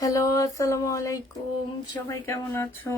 Hello, আসসালামু আলাইকুম। সবাই কেমন আছো?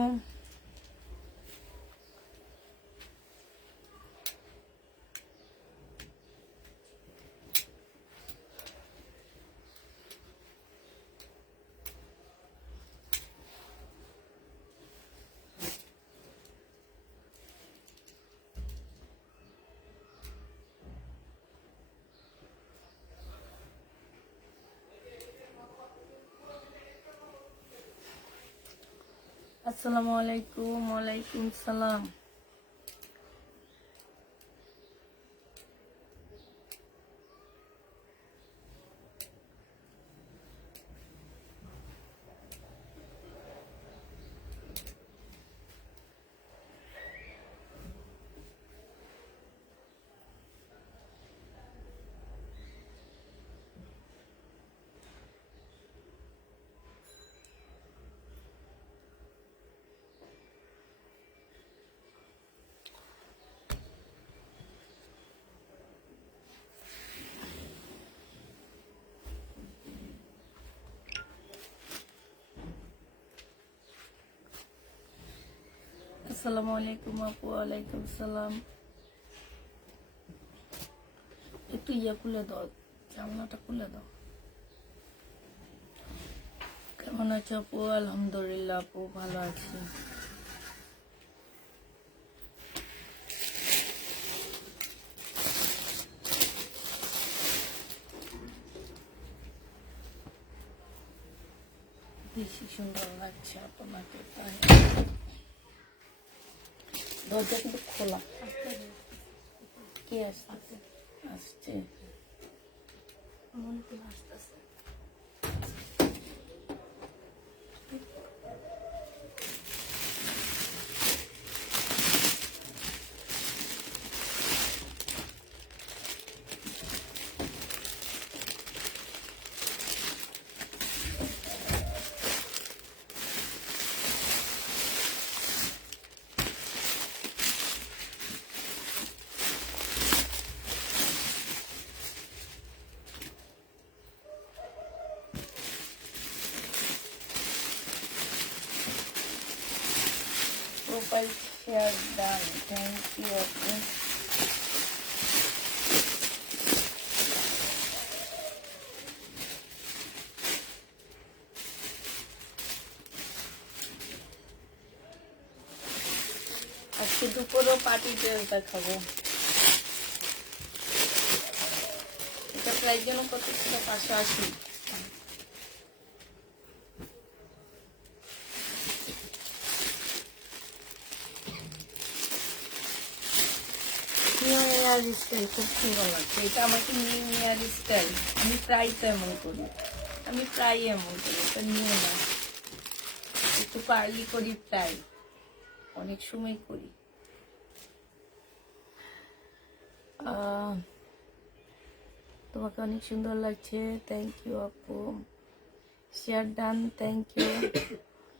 আসসালামু আলাইকুম। ওয়ালাইকুম সালাম। আসসালামু আলাইকুম আপু। ওয়ালাইকুম সালাম। একটু খুলে দাও, জানলাটা খুলে দাও। কেমন আছো আপু? আলহামদুলিল্লাহ আপু, ভালো আছি। বেশি সুন্দর লাগছে আপনাকে। দরজা কিন্তু খোলা। কে আসছে? আসছে মনে করে আসতেছে। Profile share done. Thank you আপু। আজকে দুপুরও পার্টি ড্রেস দেখাবো। এটা প্রাইস যেন কত ছিল? 580। নিউ ইয়ার স্টাইল খুব সুন্দর লাগছে। এটা আমাকে নিউ ইয়ার স্টাইল, আমি প্রায় তো এমন করি, আমি প্রায় এমন করি। এটা নিউ না, একটু পার্লি করি, প্রায় অনেক সময় করি। তোমাকে অনেক সুন্দর লাগছে। থ্যাংক ইউ আপু। Share done, thank you.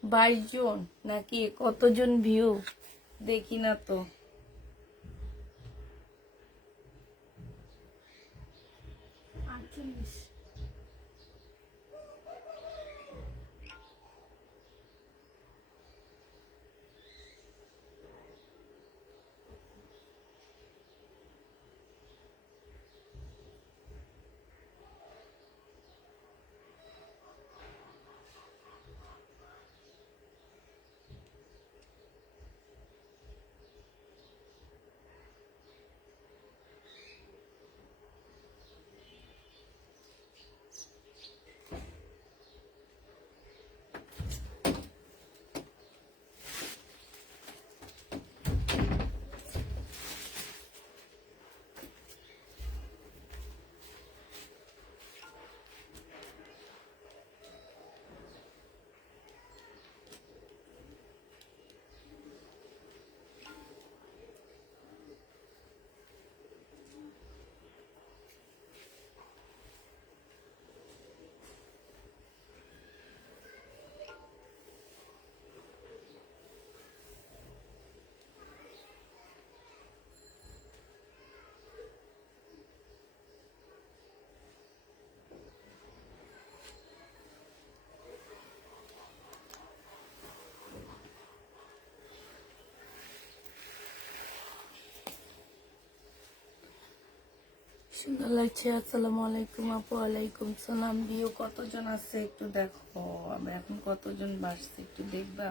22 জন নাকি? কতজন ভিউ দেখি না তো। সুন্দর লাগছে। আসসালামু আলাইকুম আপু। ওয়ালাইকুম সালাম। ভিউ কতজন আছে একটু দেখো, আমরা এখন কতজন বাসছে একটু দেখবা।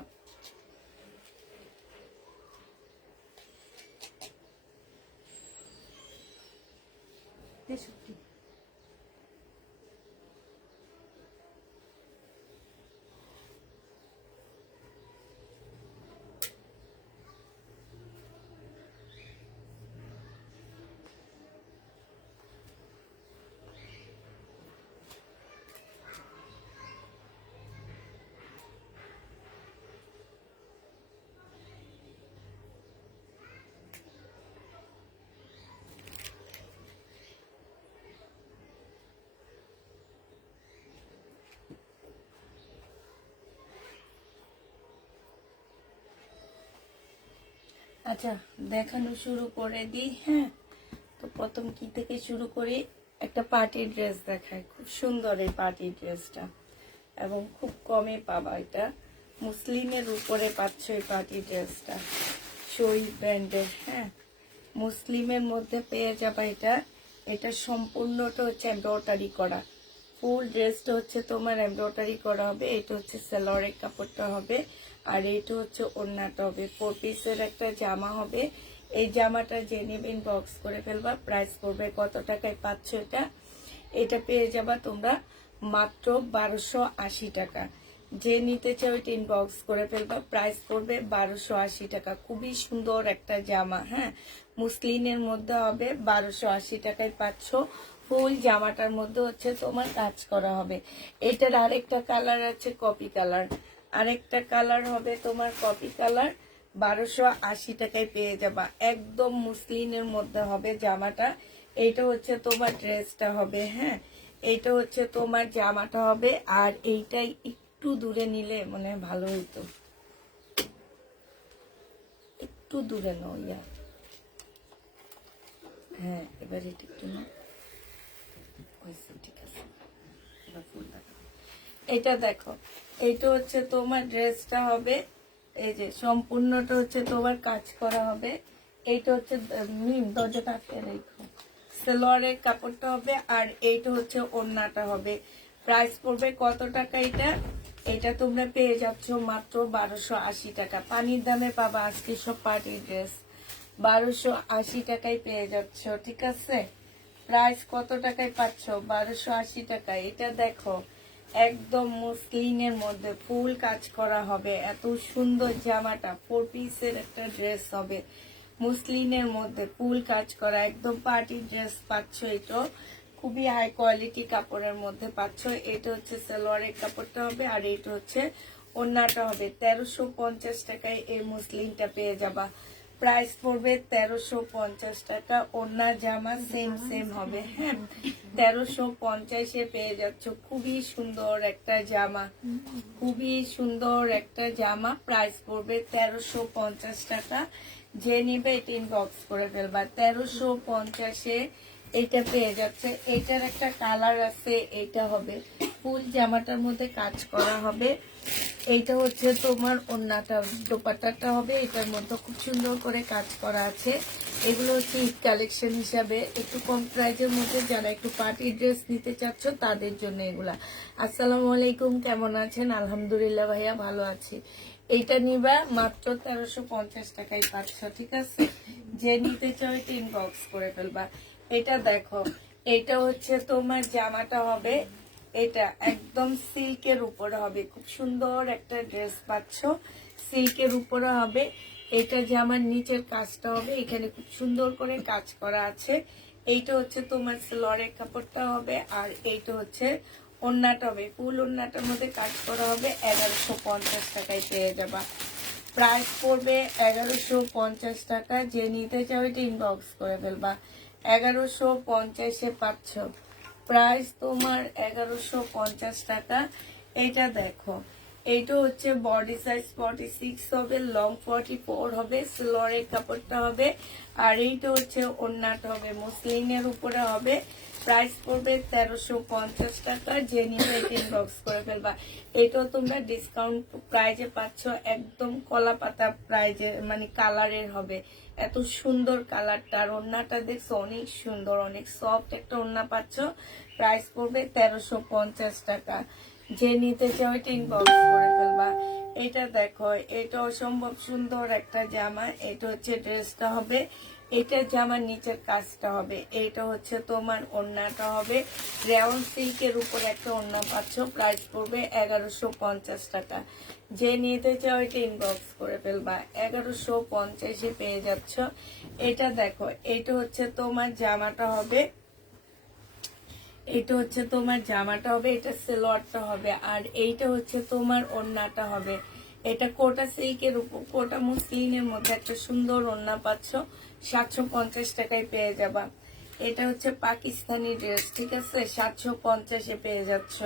আচ্ছা, দেখানো শুরু করে দিই। হ্যাঁ, তো প্রথম কি থেকে শুরু করি, একটা পার্টি ড্রেস দেখায়। খুব সুন্দর এই পার্টি ড্রেসটা, এবং খুব কমে পাবা। এটা মুসলিমের উপরে পাচ্ছ এই পার্টি ড্রেসটা, শহীদ ব্র্যান্ডের। হ্যাঁ, মুসলিমের মধ্যে পেয়ে যাবা এটা। এটা সম্পূর্ণটা হচ্ছে এমব্রয়ডারি করা, ফুল ড্রেসটা হচ্ছে তোমার এমব্রয়ডারি করা হবে। এটা হচ্ছে সালোয়ারের কাপড়টা হবে, আর এটা হচ্ছে ওড়নাটা হবে। 4 পিসের একটা জামা হবে। এই জামাটা যে নেবেন বক্স করে ফেলবা। প্রাইস পড়বে কত টাকায় পাচ্ছ এটা? এটা পেয়ে যাবা তোমরা মাত্র 1280 টাকা। যে নিতে চাও এটা ইনবক্স করে ফেলবা। প্রাইস পড়বে 1280 টাকা। খুবই সুন্দর একটা জামা। হ্যাঁ, মুসলিনের মধ্যে হবে, 1280 টাকায় পাচ্ছ। ফুল জামাটার মধ্যে হচ্ছে তোমার কাজ করা হবে। এটার আরেকটা কালার আছে কপি কালার, আরেকটা কালার হবে তোমার কপি কালার। 1280 টাকায় পেয়ে যাবা। একদম মুসলিনের মধ্যে হবে জামাটা। এইটা হচ্ছে তোমার ড্রেসটা হবে। হ্যাঁ, এইটা হচ্ছে তোমার জামাটা হবে। আর এইটাই একটু দূরে নিলে মানে ভালো হতো, একটু দূরে নাও। হ্যাঁ, এবার এটা একটু নাও। ঠিক আছে, এবার ফুল লাগাও। এটা দেখো, এইটা হচ্ছে তোমার ড্রেসটা হবে। এই যে সম্পূর্ণটা হচ্ছে তোমার কাজ করা হবে। এইটা হচ্ছে দরজাটা আটকে রেখো। সালোয়ারের কাপড়টা হবে, আর এইটা হচ্ছে ওড়নাটা হবে। প্রাইস পড়বে কত টাকা এটা? এটা তোমরা পেয়ে যাচ্ছ মাত্র 1280 টাকা। পানির দামে পাবা আজকে সব পার্টি ড্রেস। 1280 টাকায় পেয়ে যাচ্ছ, ঠিক আছে? প্রাইস কত টাকায় পাচ্ছ? 1280 টাকায়। এটা দেখো, একদম মুসলিনের মধ্যে ফুল কাজ করা হবে। এত সুন্দর জামাটা, 4 পিসের একটা ড্রেস হবে। মুসলিনের মধ্যে ফুল কাজ করা, একদম পার্টি ড্রেস পাচ্ছ। এটা খুবই হাই কোয়ালিটি কাপড়ের মধ্যে পাচ্ছ। এটা হচ্ছে সালোয়ারের কাপড়টা হবে, আর এটা হচ্ছে ওড়নাটা হবে। 1350 টাকায় এই মুসলিনটা পেয়ে যাবা। প্রাইস পড়বে 1350 টাকা। ওড়না জামা সেম সেম হবে। হ্যাঁ, 1350-এ পেয়ে যাচ্ছ। খুবই সুন্দর একটা জামা, খুবই সুন্দর একটা জামা। প্রাইস পড়বে 1350 টাকা। যে নিবে এটা ইনবক্স করে ফেলবা। 1350-এ এইটা পেয়ে যাচ্ছে। এইটার একটা কালার আছে, এইটা হবে ফুল জামাটার মধ্যে কাজ করা হবে। এইটা হচ্ছে তোমার ওড়নাটা, দোপাট্টাটা হবে। এটার মধ্যে খুব সুন্দর করে কাজ করা আছে। এগুলো হচ্ছে ঈদ কালেকশন হিসাবে একটু কম প্রাইজের মধ্যে যারা একটু পার্টি ড্রেস নিতে চাচ্ছ তাদের জন্য এগুলা। আসসালামু আলাইকুম, কেমন আছেন? আলহামদুলিল্লাহ ভাইয়া, ভালো আছি। এইটা নিবা মাত্র 1350 টাকায় পাচ্ছ, ঠিক আছে? যে নিতে চাও এটা ইনবক্স করে ফেলবা। এটা দেখো, এটা হচ্ছে তোমার জামাটা হবে। এটা একদম সিল্কের উপরে হবে। খুব সুন্দর একটা ড্রেস পাচ্ছ, সিল্কের উপরে হবে। এটা জামার নিচের কাজটা হবে, এখানে খুব সুন্দর করে কাজ করা আছে। এইটা হচ্ছে তোমার সালোয়ারের কাপড়টা হবে, আর এইটা হচ্ছে ওড়নাটা হবে। ফুল ওড়নাটার মধ্যে কাজ করা হবে। 1150 টাকায় পেয়ে যাবা। প্রাইস পড়বে 1150 টাকা। যে নিতে চাও এটা ইনবক্স করে ফেলবা। 1150-এ পাচ্ছ। প্রাইস তোমার 1150 টাকা। এইটা দেখো, এইটা হচ্ছে বডি সাইজ 46 হবে, লং 44 হবে। সালোয়ারের কাপড়টা হবে, আর এইটা হচ্ছে ওড়নাটা হবে, মসলিনের উপরে হবে। প্রাইস পড়বে 1350 টাকা। যে নিয়ে এটা ইনবক্স করে ফেলবা। এটাও তোমরা ডিসকাউন্ট প্রাইজে পাচ্ছ, একদম কলা পাতা প্রাইজে, মানে কালারের হবে। এত সুন্দর কালারটা, আর ওড়নাটা দেখছো অনেক সুন্দর, অনেক সফট একটা ওড়না পাচ্ছ। প্রাইস পড়বে 1350 টাকা। যে নিতে চাও এটা ইনবক্স করে ফেলবা। এটা দেখো, এটা অসম্ভব সুন্দর একটা জামা। এটা হচ্ছে ড্রেসটা হবে, এটা জামার নিচের কাজটা হবে, এটা হচ্ছে তোমার ওড়নাটা হবে। রেওন সিল্কের উপর একটা ওড়না পাচ্ছ। প্রাইস পড়বে 1150 টাকা। যে নিতে চাও এটা ইনবক্স করে ফেলবা। 1150-এ পেয়ে যাচ্ছ। এটা দেখো, এটা হচ্ছে তোমার জামাটা হবে, এটা হচ্ছে তোমার জামাটা হবে, এটা সেলোয়ারটা হবে, আর এইটা হচ্ছে তোমার ওড়নাটা হবে। এটা কোটা সিল্কের উপর, কোটা মুসলিনের মধ্যে একটা সুন্দর ওড়না পাচ্ছ। 750 টাকায় পেয়ে যাবা। এটা হচ্ছে পাকিস্তানি ড্রেস, ঠিক আছে, 750-এ পেয়ে যাচ্ছ।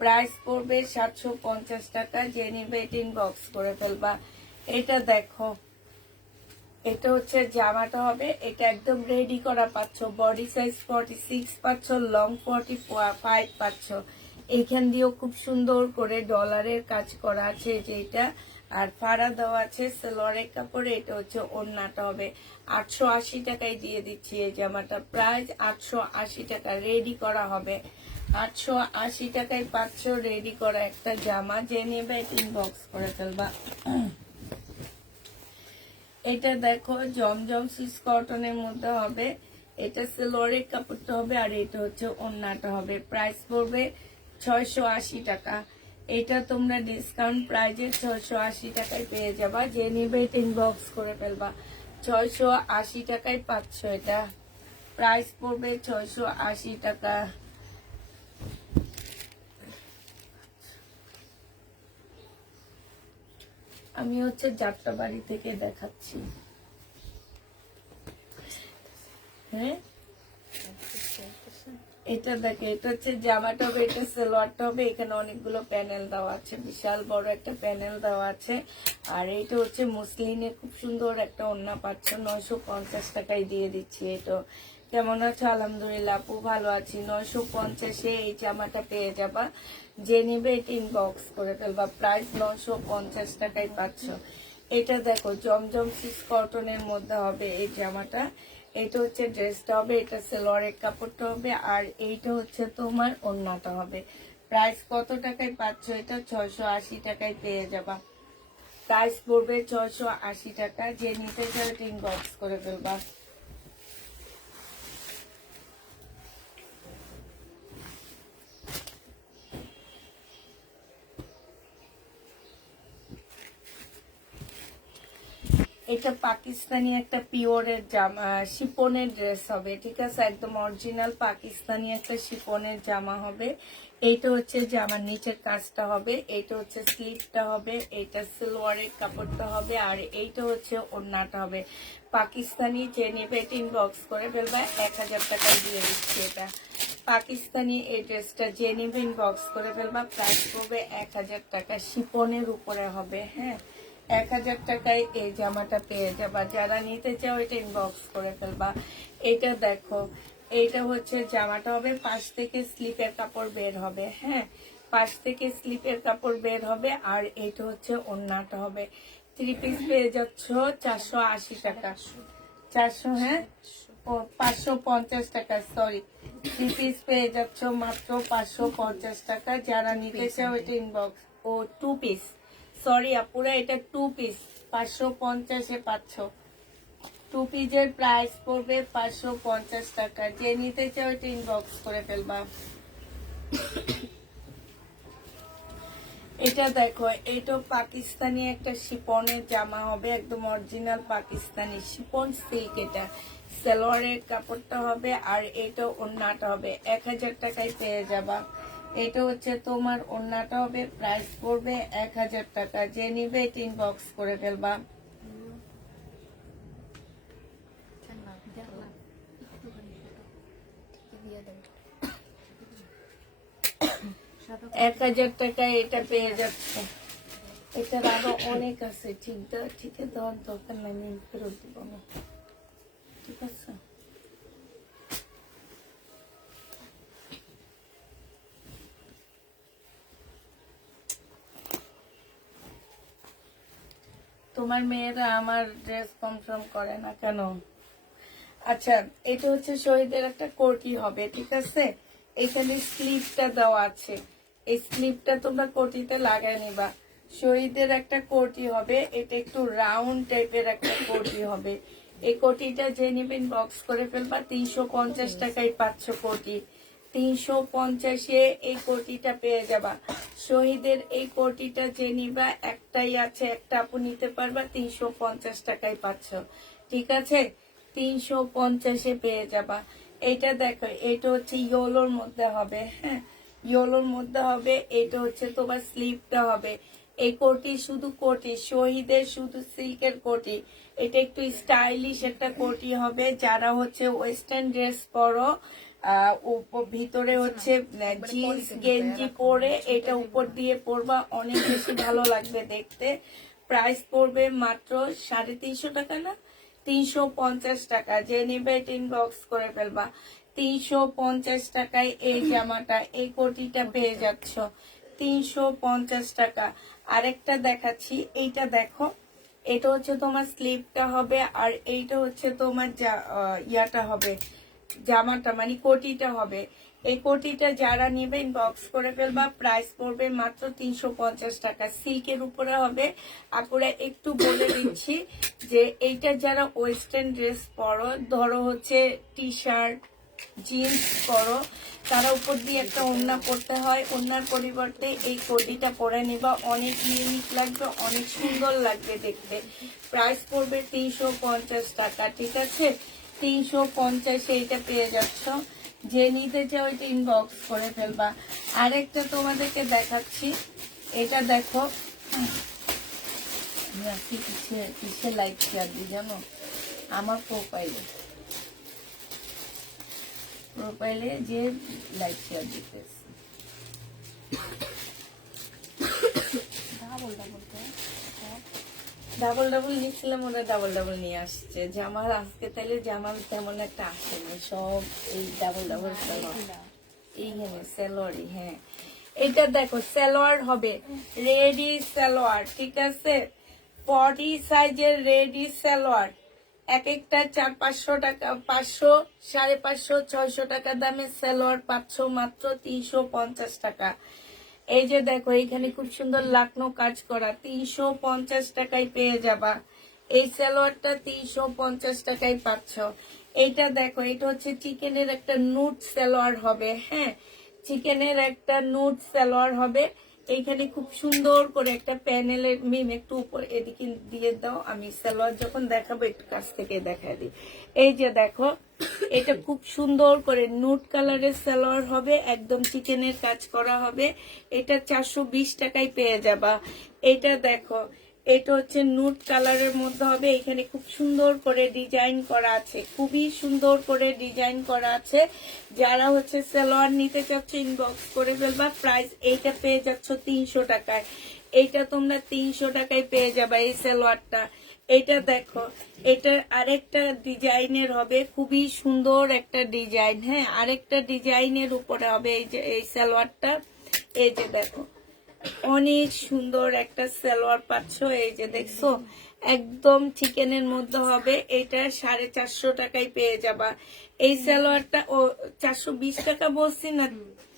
প্রাইস পড়বে 750 টাকা। যে নিবে এটা ইনবক্স করে ফেলবা। এটা দেখো, এটা হচ্ছে জামাটা হবে, এটা একদম রেডি করা পাচ্ছ। বডি সাইজ 46 পাচ্ছ, লং 45 পাচ্ছ। এইখান দিয়েও খুব সুন্দর করে ডলারের কাজ করা আছে যেটা, আর ফাড়া দেওয়া আছে সেলোয়ারের কাপড়ে। এটা হচ্ছে ওড়নাটা হবে। 880 টাকায় দিয়ে দিচ্ছি এই জামাটা। প্রাইস 880 টাকা, রেডি করা হবে। 880 টাকায় পাচ্ছ রেডি করা একটা জামা। যে নেবে এটা ইনবক্স করে ফেলবা। এটা দেখো, জমজম সুইস কটনের মধ্যে হবে। এটা সেলোয়ারের কাপড়টা হবে, আর এটা হচ্ছে ওড়নাটা হবে। প্রাইস পড়বে 680 টাকা। এটা তোমরা ডিসকাউন্ট প্রাইজে 680 টাকায় পেয়ে যাবা। যে নিবে এটা ইনবক্স করে ফেলবা। 680 টাকায় পাচ্ছ এটা। প্রাইস পড়বে 680 টাকা। আমি হচ্ছে যাত্রাবাড়ি থেকে দেখাচ্ছি। হ্যাঁ, এটা দেখে, এটা হচ্ছে জামাটা হবে, এটা সালোয়ারটা হবে। এখানে অনেকগুলো প্যানেল দেওয়া আছে, বিশাল বড় একটা প্যানেল দেওয়া আছে। আর এটা হচ্ছে মুসলিনে খুব সুন্দর একটা ওড়না পাচ্ছ। 950 টাকায় দিয়ে দিচ্ছি। এটা কেমন আছে? আলহামদুলিল্লাহ আপু, ভালো আছি। 950-এ এই জামাটা পেয়ে যাবা। যে নিবে এটা ইনবক্স করে ফেলবা। প্রাইস 950 টাকায় পাচ্ছ। এটা দেখো, জমজম সিক্স কটনের মধ্যে হবে এই জামাটা। এটা হচ্ছে ড্রেসটা হবে, এটা সেলোয়ারের কাপড়টা হবে, আর এইটা হচ্ছে তোমার ওড়নাটা হবে। প্রাইস কত টাকায় পাচ্ছ এটা? 680 টাকায় পেয়ে যাবা। প্রাইস পড়বে 680 টাকা। যে নিতে চাও এটা ইনবক্স করে ফেলবা। এটা পাকিস্তানি একটা পিওরের জামা, শিপনের ড্রেস হবে, ঠিক আছে, একদম অরিজিনাল পাকিস্তানি একটা শিপনের জামা হবে। এইটা হচ্ছে জামার নিচের কাজটা হবে, এইটা হচ্ছে স্লিভটা হবে, এইটা সালোয়ারের কাপড়টা হবে, আর এইটা হচ্ছে ওড়নাটা হবে। পাকিস্তানি। যে নেবে এটা ইনবক্স করে ফেলবা। 1000 টাকা দিয়ে দিচ্ছি এটা। পাকিস্তানি এই ড্রেসটা যে নেবে ইনবক্স করে ফেলবা। প্রাইস পড়বে 1000 টাকা। শিপনের উপরে হবে, হ্যাঁ। 1000 টাকায় এই জামাটা পেয়ে যাবা। যারা নিতে চাও এটা ইনবক্স করে ফেলবা। এটা দেখো, এইটা হচ্ছে জামাটা হবে, পাশ থেকে স্লিপের কাপড় বের হবে, হ্যাঁ, পাশ থেকে স্লিপের কাপড় বের হবে, আর এইটা হচ্ছে ওড়নাটা হবে। 3 পিস পেয়ে যাচ্ছ 480 টাকা। 400, হ্যাঁ, ও 550 টাকা, সরি। 3 পিস পেয়ে যাচ্ছ মাত্র 550 টাকা। যারা নিতে চাও এটা ইনবক্স। ও 2 পিস, সরি আপুরা, এটা 2 পিস 550-এ পাচ্ছ। 2 পিসের প্রাইস পড়বে 550 টাকা। যে নিতে চাও এটা ইনবক্স করে ফেলবা। এটা দেখো, এটা পাকিস্তানি একটা শিপনের জামা হবে, একদম অরিজিনাল পাকিস্তানি শিপন সিল্ক। এটা সালোয়ারের কাপড়টা হবে, আর এটা ওড়নাটা হবে। 1000 টাকায় পেয়ে যাবা। এটা হচ্ছে তোমার ওড়নাটা হবে। প্রাইস পড়বে 1000 টাকা। যে নিবে এটা ইনবক্স করে ফেলবা। 1000 টাকায় এটা পেয়ে যাচ্ছে। এটার আরো অনেক আছে, ঠিক ঠিক দেওয়ার দরকার নাই, আমি ফেরত দিব না, ঠিক আছে। তোমার মেয়েরা আমার ড্রেস কনফার্ম করে না কেন? আচ্ছা, এটা হচ্ছে শহীদের একটা কোটি হবে, ঠিক আছে? এখানে স্লিপটা দেওয়া আছে, এই স্লিপটা তোমরা কোটিতে লাগাই নিবা। শহীদের একটা কোটি হবে, এটা একটু রাউন্ড টাইপের একটা কোটি হবে। এই কোটিটা যে নিবেন বক্স করে ফেলবা, 350 টাকায় পাচ্ছ কোটি। 350-এ এই কোটিটা পেয়ে যাবা। শহীদের এই কোটিটা যে নিবা, একটাই আছে, একটা আপু নিতে পারবা, 350 টাকায় পাচ্ছ, ঠিক আছে? 350-এ পেয়ে যাবা। এটা দেখো, এটা হচ্ছে ইয়োলোর মধ্যে হবে, হ্যাঁ, ইয়োলোর মধ্যে হবে। এটা হচ্ছে তোমার স্লিপটা হবে। এই কোটি শুধু কোটি, শহীদের শুধু সিল্কের কোটি। এটা একটু স্টাইলিশ একটা কোটি হবে। যারা হচ্ছে ওয়েস্টার্ন ড্রেস পরো, ভিতরে হচ্ছে জিন্স গেঞ্জি পরে এটা উপর দিয়ে পরবা, অনেক বেশি ভালো লাগবে দেখতে। প্রাইস পড়বে মাত্র 350 টাকা, না 350 টাকা। যে নিবে ইনবক্স করে ফেলবা। 350 টাকায় এই জামাটা, এই কোটিটা পেয়ে যাচ্ছ 350 টাকা। আরেকটা দেখাচ্ছি, এইটা দেখো, এটা হচ্ছে তোমার স্লিপটা হবে, আর এইটা হচ্ছে তোমার ইয়াটা হবে, জামাটা মানে কোটিটা হবে। এই কোটিটা যারা নিবে ইনবক্স করে ফেলবা। প্রাইস পড়বে মাত্র 350 টাকা। সিল্কের উপরে হবে। আপুরা একটু বলে দিচ্ছি যে এইটা যারা ওয়েস্টার্ন ড্রেস পরো, ধরো হচ্ছে টি শার্ট জিন্স পরো, তারা উপর দিয়ে একটা ওড়না পরতে হয়, ওড়নার পরিবর্তে এই কোটিটা পরে নিবা, অনেক ইউনিক লাগবে, অনেক সুন্দর লাগবে দেখতে। প্রাইস পড়বে 350 টাকা, ঠিক আছে? 350-এ এটা পেয়ে যাচ্ছ। যে নিতে চাও ওইটা ইনবক্স করে ফেলবা। আরেকটা তোমাদেরকে দেখাচ্ছি, এটা দেখো, কিসে লাইক শেয়ার দিই জানো? আমার প্রোফাইলে যে লাইক শেয়ার দিতেছে, ডাবল ডাবল নিচ্ছিলাম, ওরা ডাবল ডাবল নিয়ে আসছে। জামার আজকে তাইলে জামার তেমন একটা আসেনি, সব এই ডাবল ডাবল এইখানে স্যালোয়ারি। হ্যাঁ, এটা দেখো সালোয়ার হবে, রেডি সালোয়ার, ঠিক আছে? 40 সাইজের রেডি সালোয়ার। এক একটা 400-500 টাকা, 500, 550, 600 টাকা দামের সালোয়ার পাচ্ছ মাত্র 350 টাকা। এই যে দেখো, এইখানে খুব সুন্দর লাকনো কাজ করা, 350 টাকায় পেয়ে যাবা। এই সালোয়ারটা 350 টাকায় পাচ্ছ। এইটা দেখো, এটা হচ্ছে চিকেনের একটা নুট সালোয়ার হবে, হ্যাঁ, চিকেনের একটা নুট সালোয়ার হবে। এইখানে খুব সুন্দর করে একটা প্যানেলের মিম একটু উপর এদিকে দিয়ে দাও, আমি সালোয়ার যখন দেখাবো একটু কাছ থেকে দেখা দিই। এই যে দেখো, এটা খুব সুন্দর করে নুট কালারের সালোয়ার হবে, একদম চিকেনের কাজ করা হবে। এটা 420 টাকায় পেয়ে যাবা। এটা দেখো, এটা হচ্ছে নুট কালারের মধ্যে হবে, এখানে খুব সুন্দর করে ডিজাইন করা আছে, খুবই সুন্দর করে ডিজাইন করা আছে। যারা হচ্ছে সালোয়ার নিতে চাচ্ছ ইনবক্স করে ফেলবা। প্রাইস এইটা পেয়ে যাচ্ছ 300 টাকায়। এইটা তোমরা 300 টাকায় পেয়ে যাবা এই সালোয়ারটা। এটা দেখো, এটা আরেকটা ডিজাইনের হবে, খুবই সুন্দর একটা ডিজাইন, হ্যাঁ, আরেকটা ডিজাইনের উপরে হবে এই যে এই সালোয়ারটা। এই যে দেখো, অনেক সুন্দর একটা সালোয়ার পাচ্ছ, এই যে দেখছো, একদম চিকেনের মধ্যে হবে। এটা 450 টাকায় পেয়ে যাবা এই সালোয়ারটা। ও 420 টাকা বলছি না,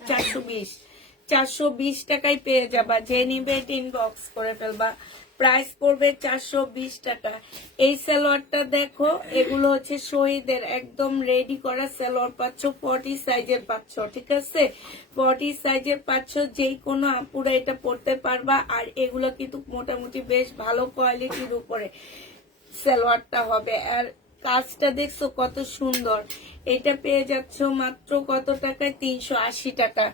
420 টাকায় পেয়ে যাবা। যে নিবে এটা ইনবক্স করে ফেলবা। প্রাইস পড়বে 420 টাকা। এই সালোয়ারটা দেখো, এগুলো হচ্ছে শহীদের একদম রেডি করা সালোয়ার পাচ্ছ, 40 সাইজের পাচ্ছ, ঠিক আছে? 40 সাইজের পাচ্ছ, যেই কোনো আপুরা এটা পরতে পারবা। আর এগুলো কিন্তু মোটামুটি বেশ ভালো কোয়ালিটির উপরে সালোয়ারটা হবে। আর কাজটা দেখছো কত সুন্দর। এটা পেয়ে যাচ্ছ মাত্র কত টাকায়? 380 টাকা।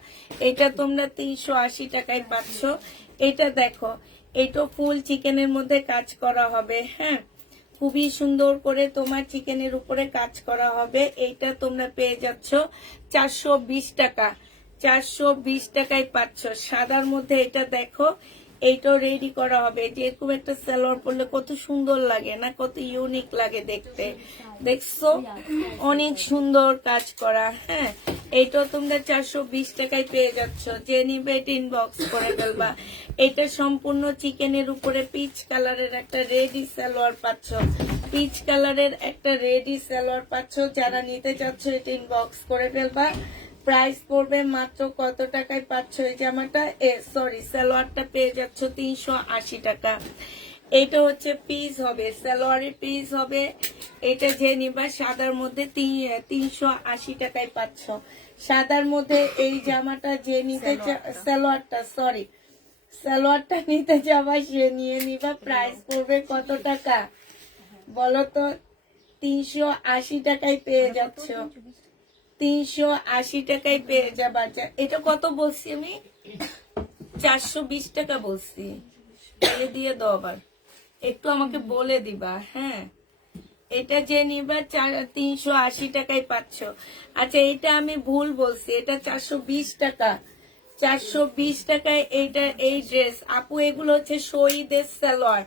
এটা তোমরা 380 টাকায় পাচ্ছ। এটা দেখো, এটা ফুল চিকেনের মধ্যে কাজ করা হবে, হ্যাঁ, খুবই সুন্দর করে তোমার চিকেনের উপরে কাজ করা হবে। এইটা তোমরা পেয়ে যাচ্ছ 420 টাকা। 420 টাকায় পাচ্ছ। সাদার মধ্যে এটা দেখো, এইটাও রেডি করা হবে। যেরকম একটা সালোয়ার পরলে কত সুন্দর লাগে না, কত ইউনিক লাগে দেখতে। দেখছো, অনেক সুন্দর কাজ করা, হ্যাঁ। এইটাও তোমরা 420 টাকায় পেয়ে যাচ্ছ, যে নিবে ইনবক্স করে ফেলবা। এটা সম্পূর্ণ চিকেনের উপরে পিচ কালারের একটা রেডি সালোয়ার পাচ্ছ, পিচ কালারের একটা রেডি সালোয়ার পাচ্ছ। যারা নিতে চাচ্ছ এটা ইনবক্স করে ফেলবা। প্রাইস পড়বে মাত্র কত টাকায় পাচ্ছ এই জামাটা, সরি সালোয়ারটা পেয়ে যাচ্ছ 380 টাকা। এটা হচ্ছে পিস হবে, সালোয়ারের পিস হবে। এটা যে নিবা সাদার মধ্যে 380 টাকায় পাচ্ছ। সাদার মধ্যে এই জামাটা যে নিতে সালোয়ারটা, সরি সালোয়ারটা নিতে যাবা সে নিয়ে নিবা। প্রাইস পড়বে কত টাকা বলো তো? 380 টাকায় পেয়ে যাচ্ছ, 380 টাকায় পেয়ে যাবা। এটা কত বলছি আমি? 420 টাকা বলছি। দিয়ে দাও আবার, একটু আমাকে বলে দিবা। হ্যাঁ, এটা যে নিবা 380 টাকায় পাচ্ছ। আচ্ছা এটা আমি ভুল বলছি, এটা 420 টাকা, 420 টাকায় এইটা এই ড্রেস। আপু এগুলো হচ্ছে শহীদের সালোয়ার।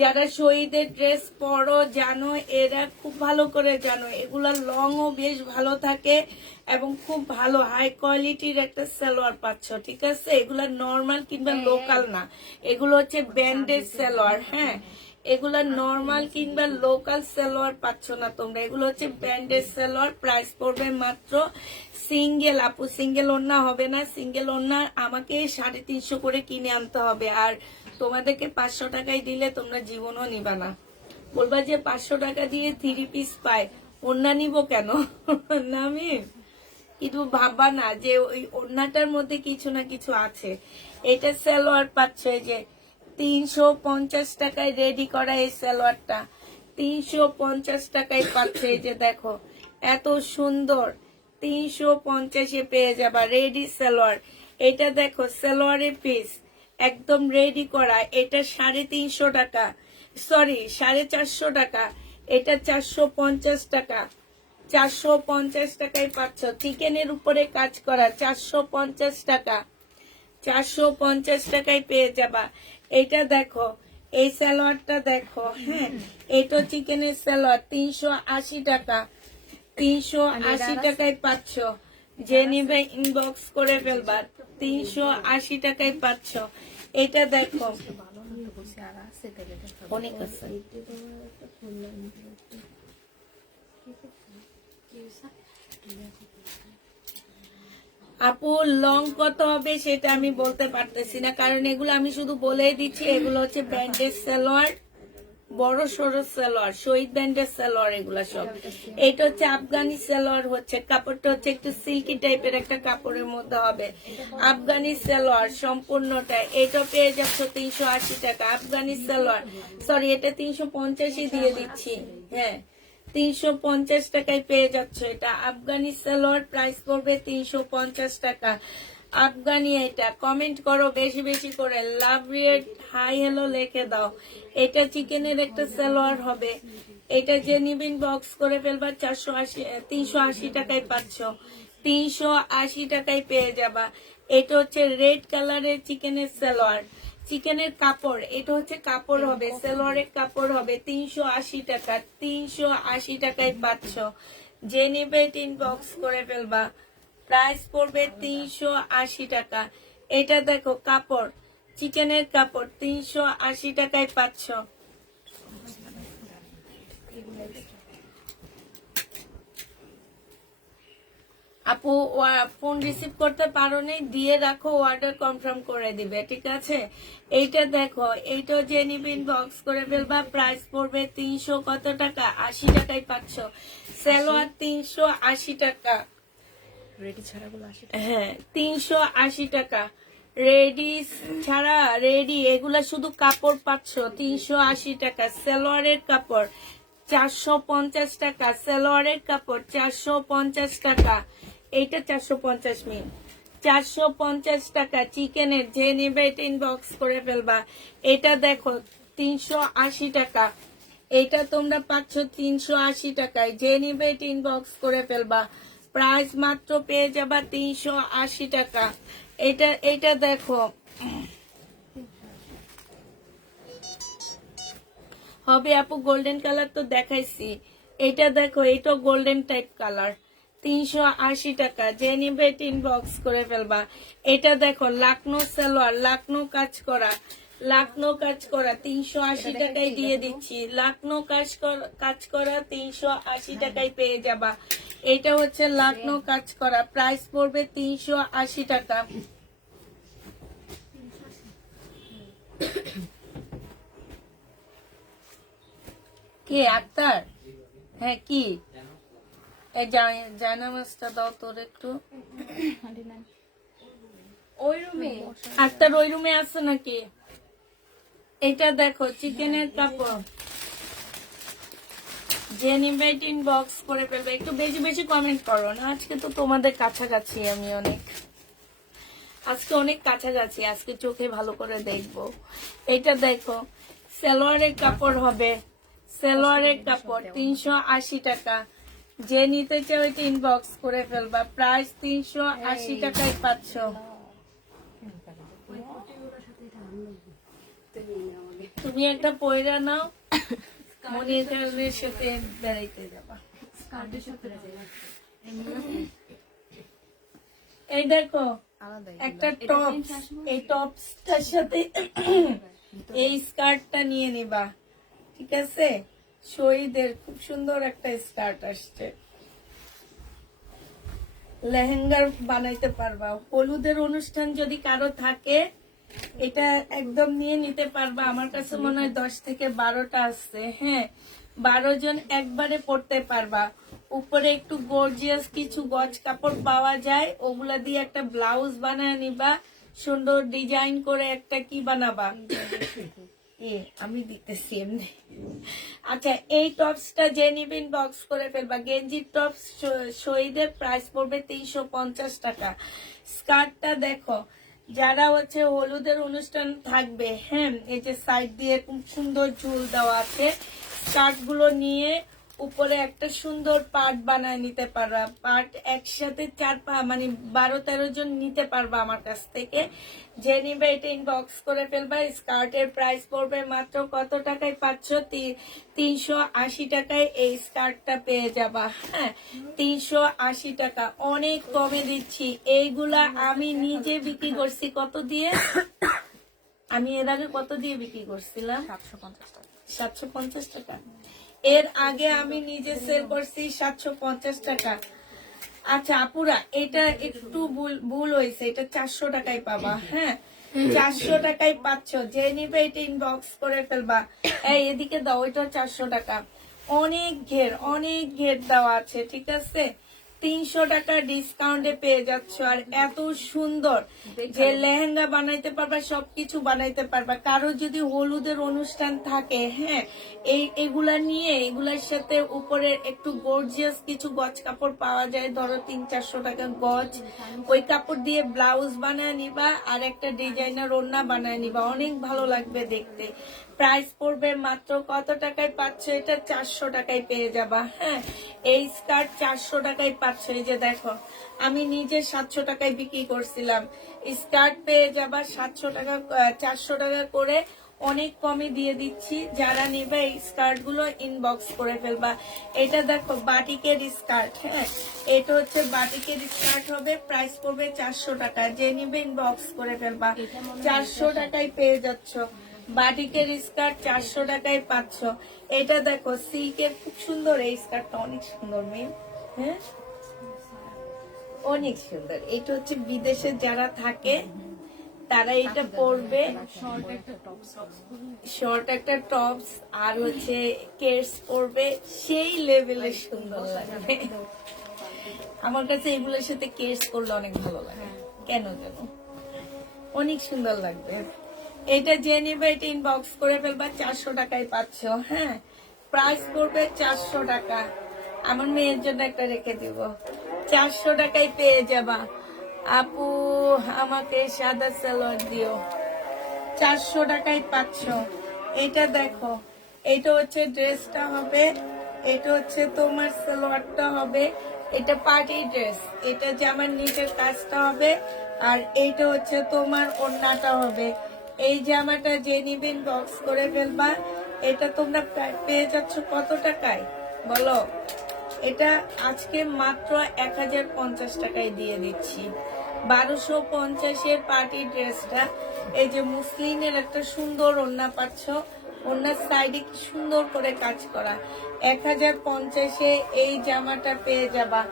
যারা শহীদের ড্রেস পরো জানো, এরা খুব ভালো করে জানো এগুলা লংও বেশ ভালো থাকে এবং খুব ভালো হাই কোয়ালিটির একটা সালোয়ার পাচ্ছ। ঠিক আছে, এগুলা নর্মাল কিংবা লোকাল না, এগুলো হচ্ছে ব্র্যান্ডেড সালোয়ার। হ্যাঁ, এগুলা নর্মাল কিংবা লোকাল সালোয়ার পাচ্ছ না তোমরা, এগুলো হচ্ছে ব্র্যান্ডেড সালোয়ার। প্রাইস পড়বে মাত্র সিঙ্গেল, আপু সিঙ্গেল ওড়না হবে না, সিঙ্গেল ওড়না আমাকে 350 করে কিনে আনতে হবে। আর তোমাদেরকে 500 টাকায় দিলে তোমরা জীবনও নিবা না, বলবা যে 500 টাকা দিয়ে 3 পিস পায়, ওড়না নিব কেন না আমি, কিন্তু ভাববা না যে ওই ওড়নাটার মধ্যে কিছু না কিছু আছে। এটা সালোয়ার পাচ্ছ এই যে 350 টাকায় রেডি করা এই সালোয়ারটা, 350 টাকায় পাচ্ছে। এই যে দেখো এত সুন্দর, 350-এ পেয়ে যাবা রেডি সালোয়ার। এটা দেখো সালোয়ারের পিস একদম রেডি করা, এটা 350 টাকা, সরি 450 টাকা, এটা 450 টাকা, 450 টাকায় পাচ্ছ। চিকেনের উপরে কাজ করা 450 টাকা, 450 টাকায় পেয়ে যাবা। এটা দেখো এই সালোয়ারটা দেখো। হ্যাঁ, এটা চিকেনের সালোয়ার 380 টাকা, 380 টাকায় পাচ্ছ। যে নিবে ইনবক্স করে ফেলবা, 380 টাকায় পাচ্ছ। এটা দেখো অনেক আছে। আপু লং কত হবে সেটা আমি বলতে পারতেছি না, কারণ এগুলো আমি শুধু বলেই দিচ্ছি এগুলো হচ্ছে ব্র্যান্ডেড সালোয়ার, বড় সড়ো সালোয়ার, শহীদ ব্র্যান্ডের সালোয়ার এগুলা সব। এটা হচ্ছে আফগানি সালোয়ার, হচ্ছে কাপড়টা হচ্ছে একটু সিল্কি টাইপের একটা কাপড়ের মধ্যে হবে, আফগানি সালোয়ার সম্পূর্ণটা। এটা পেয়ে যাচ্ছ 380 টাকা আফগানি সালোয়ার, সরি এটা 350 দিয়ে দিচ্ছি। হ্যাঁ, 350 টাকায় পেয়ে যাচ্ছে এটা আফগানি সালোয়ার। প্রাইস পড়বে 350 টাকা আফগানি। এটা কমেন্ট করো বেশি বেশি করে, লাভ রেট হাই হ্যালো লিখে দাও। এটা চিকেনের একটা সালোয়ার হবে, এটা যে নিবিন বক্স করে ফেলবা 380 টাকায় পাচ্ছ, 380 টাকায় পেয়ে যাবা। এটা হচ্ছে রেড কালারের চিকেনের সালোয়ার, চিকেনের কাপড়, এটা হচ্ছে কাপড় হবে, সালোয়ারের কাপড় হবে, 380 টাকা, 380 টাকায় পাচ্ছ। যে নিবে ইনবক্স করে ফেলবা। প্রাইস পড়বে 380 টাকা। এটা দেখো কাপড়, চিকেনের কাপড় 380 টাকায় পাচ্ছ। আপু ফোন রিসিভ করতে পারো নি, দিয়ে রাখো, অর্ডার কনফার্ম করে দিবে। ঠিক আছে, এইটা দেখো, এইটা যে নিবে ইনবক্স করে ফেলবা। প্রাইস পড়বে 300 কত টাকা, 80 টাকায় পাচ্ছ। সালোয়ার 380 টাকা, রেডি ছাড়াগুলো 80 টাকা। হ্যাঁ 380 টাকা রেডি ছাড়া, রেডি এগুলা শুধু কাপড় পাচ্ছ 380 টাকা। সালোয়ারের কাপড় 450 টাকা, সালোয়ারের কাপড় 450 টাকা, এইটা 450 মিল, 450 টাকা চিকেনের। যে নেবে এটা ইনবক্স করে ফেলবা। এটা দেখো 380 টাকা, এটা তোমরা পাচ্ছ 380 টাকায়। যে নিবে এটা ইনবক্স করে ফেলবা। প্রাইস মাত্র পেয়ে যাবা 380 টাকা। এটা দেখো হবে আপু গোল্ডেন কালার তো দেখাইছি। এটা দেখো, এটা গোল্ডেন টাইপ কালার, 380 টাকা। যে নিবে ইনবক্স করে ফেলবা। এটা দেখো লাকনো সালোয়ার, লাকনো কাজ করা, লাকনো কাজ করা 380 টাকায় দিয়ে দিচ্ছি। লাকনো কাজ করা 380 টাকায় পেয়ে যাবা। এটা হচ্ছে লাকনো কাজ করা, প্রাইস পড়বে 380 টাকা। কে আক্তার? হ্যাঁ কি জায়নামাজটা দাও তোর একটু। ওই রুমে আক্তার ওই রুমে আছে নাকি? এটা দেখো চিকেনের কাপড়, যে নিবে ইনবক্স করে ফেলবে। একটু বেশি বেশি কমেন্ট করো না, আজকে তো তোমাদের কাছাকাছি আমি অনেক, আজকে অনেক কাছাকাছি, আজকে চোখে ভালো করে দেখবো। এটা দেখো সালোয়ারের কাপড় হবে, সালোয়ারের কাপড় 380 টাকা। যে নিতে চাও এটা ইনবক্স করে ফেলবা। প্রাইস 380 টাকায় পাচ্ছ। তুমি একটা পয়রা নাও, মনিটরের সাথে বেড়াইতে যাবা। এই দেখো একটা টপ, এই টপসটার সাথে এই স্কার্টটা নিয়ে নিবা, ঠিক আছে? শহীদের খুব সুন্দর একটা স্কার্ট আসছে, লেহেঙ্গার বানাইতে পারবা। হলুদের অনুষ্ঠান যদি কারো থাকে এটা একদম নিয়ে নিতে পারবা। আমার কাছে মনে হয় 10 থেকে 12টা আছে। হ্যাঁ, 12 জন একবারে পড়তে পারবা। উপরে একটু গর্জিয়াস কিছু গজ কাপড় পাওয়া যায়, ওগুলা দিয়ে একটা ব্লাউজ বানায় নিবা, সুন্দর ডিজাইন করে একটা কি বানাবা। আমি দিতেছি এমনি। আচ্ছা, এই টপসটা যে নিবেন বক্স করে ফেলবা। গেঞ্জির টপস শহীদের প্রাইস পড়বে 350 টাকা। স্কার্টটা দেখো, যারা হচ্ছে হলুদের অনুষ্ঠান থাকবে, হ্যাঁ, এই যে সাইড দিয়ে খুব সুন্দর ঝুল দেওয়া আছে, স্কার্ট গুলো নিয়ে উপরে একটা সুন্দর পাট বানায় নিতে পারবা। পাট একসাথে 12-13 জন নিতে পারবা আমার কাছ থেকে। যে নিবে এটা ইনবক্স করে ফেলবা। স্কার্টের প্রাইস পড়বে মাত্র কত টাকায় পাচ্ছ? 380 টাকায় এই স্কার্টটা পেয়ে যাবা। হ্যাঁ, 380 টাকা, অনেক কমে দিচ্ছি। এইগুলা আমি নিজে বিক্রি করছি কত দিয়ে? আমি এর আগে কত দিয়ে বিক্রি করছিলাম? 750 টাকা। এর আগে আমি নিজে সেল করছি 750 টাকা। আচ্ছা আপুরা, এটা একটু ভুল হয়েছে, এটা 400 টাকায় পাবা। হ্যাঁ, 400 টাকায় পাচ্ছ। যে নিবে এটা ইনবক্স করে ফেলবা। এই এদিকে দাও, এটা 400 টাকা। অনেক ঘের দেওয়া আছে, ঠিক আছে? 300 টাকা ডিসকাউন্টে পেয়ে যাচ্ছ। আর এত সুন্দর যে লেহেঙ্গা বানাইতে পারবা, সবকিছু বানাইতে পারবা। কারো যদি হলুদের অনুষ্ঠান থাকে, হ্যাঁ, এগুলা নিয়ে এগুলার সাথে উপরে একটু গর্জিয়াস কিছু গজ কাপড় পাওয়া যায়, ধরো 300-400 টাকা গজ, ওই কাপড় দিয়ে ব্লাউজ বানায় নিবা আর একটা ডিজাইনার ওড়না বানায় নিবা, অনেক ভালো লাগবে দেখতে। প্রাইস পড়বে মাত্র কত টাকায় পাচ্ছ? এটা 400 টাকায় পেয়ে যাবা। হ্যাঁ, এই স্কার্ট 400 টাকায় পাচ্ছ। এই যে দেখো, আমি নিজে 700 টাকায় বিক্রি করছিলাম। স্কার্ট পেয়ে যাবা 700 টাকা, 400 টাকা করে, অনেক কমে দিয়ে দিচ্ছি। যারা নেবে এই স্কার্ট গুলো ইনবক্স করে ফেলবা। এটা দেখো বাটিকের স্কার্ট। হ্যাঁ, এটা হচ্ছে বাটিকের স্কার্ট হবে, প্রাইস পড়বে 400 টাকা। যে নিবে ইনবক্স করে ফেলবা। 400 টাকায় পেয়ে যাচ্ছ বাটিকের স্কার্ট, 400 টাকায় পাচ্ছ। এটা দেখো সিল্কের, খুব সুন্দর এই স্কার্টটা, অনেক সুন্দর মেয়ে। হ্যাঁ, অনেক সুন্দর। এটা হচ্ছে বিদেশে যারা থাকে তারা এটা পরবে। শর্ট একটা টপস আর হচ্ছে কেটস পরবে, সেই লেভেলের সুন্দর লাগবে। আমার কাছে এগুলোর সাথে কেটস করলে অনেক ভালো লাগে, কেন জানো, অনেক সুন্দর লাগবে। এটা যে নিবে এটা ইনবক্স করে ফেলবা। 400 টাকায় পাচ্ছ। হ্যাঁ, প্রাইস পড়বে 400 টাকা। আমার মেয়ের জন্য একটা রেখে দিব, 400 টাকায় পেয়ে যাবা। আপু আমাকে সাদা সালোয়ার দিও, 400 টাকায় পাচ্ছ। এটা দেখো, এটা হচ্ছে ড্রেসটা হবে, এটা হচ্ছে তোমার সালোয়ারটা হবে, এটা পার্টি ড্রেস, এটা জামার নিচের কাজটা হবে, আর এইটা হচ্ছে তোমার ওড়নাটা হবে। এই জামাটা যে নিবেন বক্স করে ফেলবা। এটা তোমরা পেয়ে যাচ্ছ কত টাকায় বলো? এটা আজকে মাত্র 1050 টাকায় দিয়ে দিচ্ছি। 1250-এর পার্টি ড্রেসটা, এই যে মুসলিনের একটা সুন্দর ওড়না পাচ্ছ, ওড়নার সাইডে কি সুন্দর করে কাজ করা। 1050-এ এই জামাটা পেয়ে যাবা।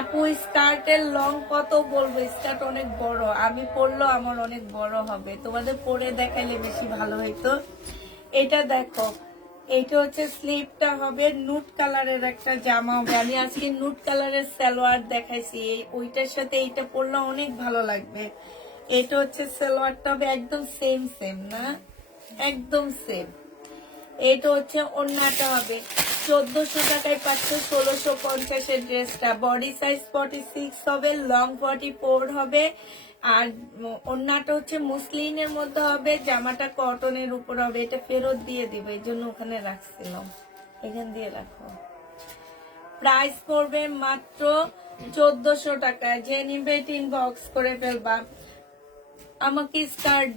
আপু স্কার্টের লং কত বলবো? স্কার্ট অনেক বড়, আমি পরলেও আমার অনেক বড় হবে, তোমাদের পরে দেখাইলে বেশি ভালো হইতো। এটা দেখো, এইটা হচ্ছে স্লিভটা হবে নুট কালারের একটা জামা হবে। আমি আজকে নুট কালারের সালোয়ার দেখাইছি, ওইটার সাথে এইটা পরলে অনেক ভালো লাগবে। এটা হচ্ছে সালোয়ারটা হবে একদম সেম সেম না, একদম সেম। এটা হচ্ছে ওড়নাটা হবে 1400 টাকায় পাচ্ছ 1650-এর ড্রেসটা। বডি সাইজ 46 হবে, লং 44 হবে। আর ওড়নাটা হচ্ছে মুসলিনের মধ্যে হবে, জামাটা কটনের উপর হবে। এটা ফেরত দিয়ে দিবে, এই জন্য ওখানে রাখছিলাম, এখান দিয়ে রাখো। প্রাইস পড়বে মাত্র 1400 টাকা। যে নিবে ইনবক্স করে ফেলবা। আমাকে স্কার্ট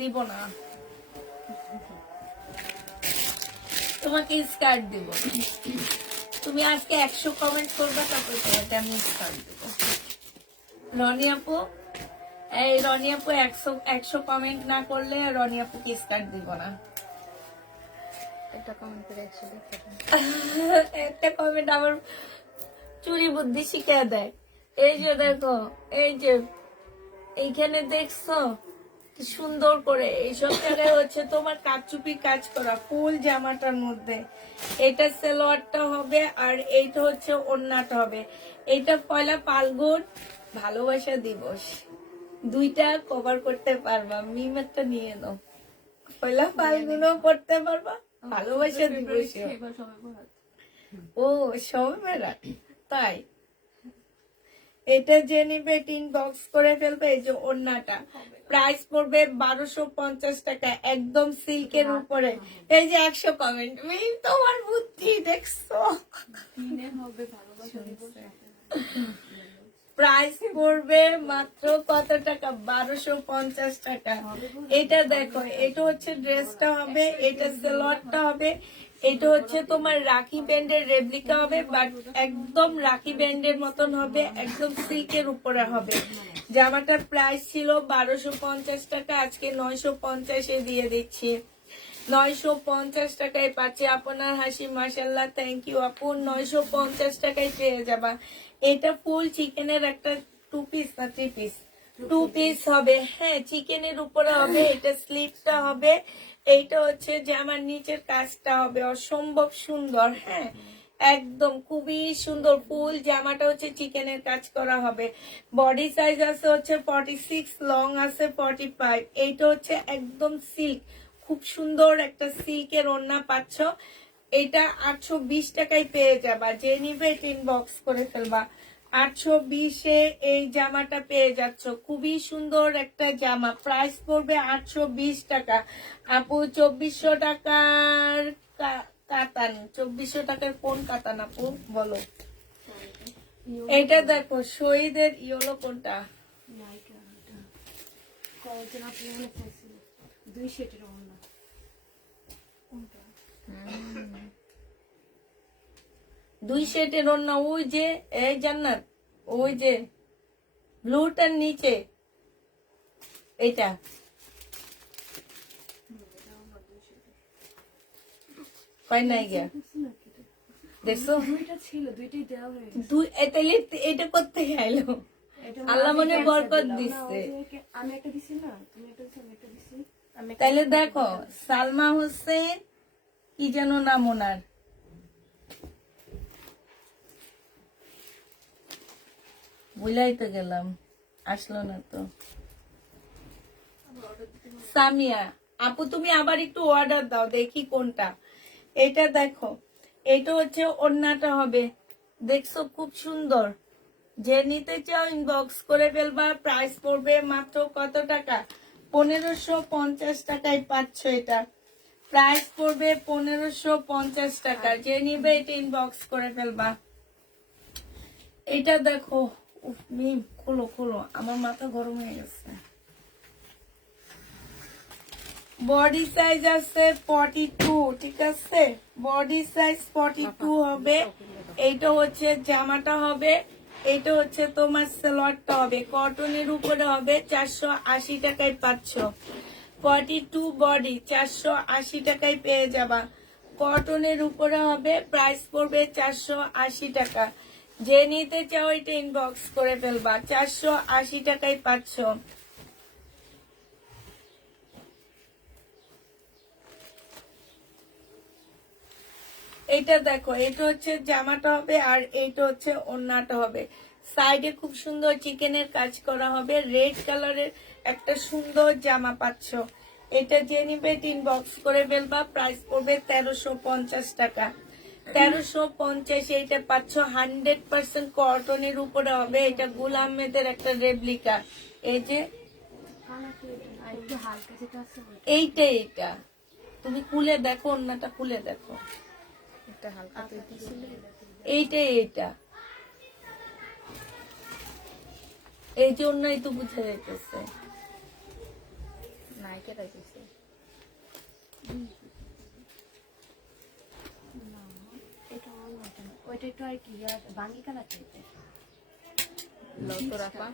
দিব না, তোমাকে স্কার্ট দিব। তুমি আজকে 100 কমেন্ট করবে, তারপরে তোমাকে আমি স্কার্ট দিব। রনি আপু, এই রনি আপু 100 কমেন্ট না করলে রনি আপুকে স্কার্ট দিব না। একটা কমেন্ট করে 100 দেখতে পারেন। একটা কমেন্ট আমার চুরি বুদ্ধি শিখিয়ে দেয়। এই যে দেখো, এই যে এইখানে দেখছো কি সুন্দর করে এইসব জায়গায় হচ্ছে তোমার কাচুপি কাজ করা ফুল জামাটার মধ্যে। এটা সালোয়ারটা হবে আর এইটা হচ্ছে ওড়নাটা হবে। এটা পয়লা ফাল্গুন ভালোবাসা দিবস, দুইটা কভার করতে পারবা। মিম একটা নিয়ে নাও, পয়লা ফাল্গুনও করতে পারবা, ভালোবাসা দিবস। ও সবে বেড়াত, তাই এটা যে নিবে ইনবক্স করে ফেলবে। এই যে ওড়নাটা প্রাইস পড়বে 1250 টাকা, একদম সিল্কের উপরে। এই যে 100 কমেন্ট, মিম তোমার বুদ্ধি দেখছো। প্রাইস পড়বে মাত্র কত টাকা? 1250 টাকা। এটা দেখো, এটা হচ্ছে ড্রেসটা হবে, এটা সালোয়ারটা হবে, এটা হচ্ছে তোমার রাখি ব্যান্ডের রেপ্লিকা হবে, বাট একদম রাখি ব্যান্ডের মতন হবে, একদম সিল্কের উপরে হবে। জামাটার প্রাইস ছিল 1250 টাকা, আজকে 950-এ দিয়ে দিচ্ছি। 950 টাকায় পাচ্ছে। আপনার হাসি মাশাল্লাহ, থ্যাংক ইউ আপু। 950 টাকায় পেয়ে যাবা। এটা ফুল চিকেনের একটা 2 পিস না 3 পিস, 2 পিস হবে। হ্যাঁ, চিকেনের উপরে হবে। এটা স্লিভটা হবে, এইটা হচ্ছে জামার নিচের কাজটা হবে অসম্ভব সুন্দর। হ্যাঁ, একদম খুবই সুন্দর। ফুল জামাটা হচ্ছে চিকেনের কাজ করা হবে। বডি সাইজ আছে হচ্ছে 46, লং আছে 45। এইটা হচ্ছে একদম সিল্ক, খুব সুন্দর একটা সিল্কের ওড়না পাচ্ছ। এটা 820 টাকায় পেয়ে যাবা। যে নিবে ইনবক্স করে ফেলবা। 820-এ এই জামাটা পেয়ে যাচ্ছ, খুবই সুন্দর একটা জামা। প্রাইস পড়বে 820 টাকা। আপু 2400 টাকার কাতান, 2400 টাকার কোন কাতান আপু বলো? এটা দেখো, শহীদের ইয়েলো কোনটা? 2 সেটের ওড়না, ওই যে এই জান্নাত, ওই যে ব্লুটার নিচে এটা। পাই নাই গিয়া দেখছো, দুইটাই দেওয়া হয়ে গেছে। তাইলে এটা করতে গেল আল্লাহ মনে বরকত দিচ্ছে। আমি একটা দিছি না, তুমি একটা দিছো, আমি একটা দিছি। তাইলে দেখো, সালমা হোসেন কি যেন নাম ওনার, বুঝলাই তো গেলাম, আসলো না তো। সামিয়া আপু, তুমি আবার একটু অর্ডার দাও, দেখি কোনটা। এটা দেখো, এটা হচ্ছে ওড়নাটা হবে, দেখছো খুব সুন্দর। যে নিতে চাও ইনবক্স করে ফেলবা। প্রাইস পড়বে মাত্র কত টাকা? 1550 টাকায় পাচ্ছ এটা। প্রাইস পড়বে 1550 টাকা। যে নিবে এটা ইনবক্স করে ফেলবা। এটা দেখো, উফ মিম, খোলো খোলো, আমার মাথা গরম হয়ে গেছে। বডি সাইজ আছে 42, ঠিক আছে? বডি সাইজ 42 হবে। এইটা হচ্ছে জামাটা হবে, এইটা হচ্ছে তোমার সালোয়ারটা হবে, কটনের উপরে হবে 480 টাকায় পাচ্ছ। 42 বডি 480 টাকায় পেয়ে যাবা। কটনের উপরে হবে, প্রাইস পড়বে 480 টাকা। যে নিতে চাও এটা ইনবক্স করে ফেলবা, 480 টাকায় পাচ্ছ। এটা দেখো, এটা হচ্ছে জামাটা হবে আর এইটা হচ্ছে ওড়নাটা হবে। সাইডে খুব সুন্দর চিকেনের কাজ করা হবে, রেড কালারের একটা সুন্দর জামা পাচ্ছ। এটা যে নিবে ইনবক্স করে ফেলবা, প্রাইস পড়বে 1350 টাকা। 1350 এইটা পাচ্ছ। 100% কটনের উপরে হবে। এটা গুল আহমেদের একটা রেপ্লিকা। এই যে আর একটু হালকা যেটা আছে ওইটা। এইটা তুমি খুলে দেখো, ওড়নাটা খুলে দেখো, একটা হালকা তো দিছিল। এইটা এই জন্যই তো বুঝে যাইতেছে। নাইকে রাখছে। না, এটা ওইটা না। ওইটা একটু আর কি বাঙ্গি কালার চাইতে। লতো রাখা।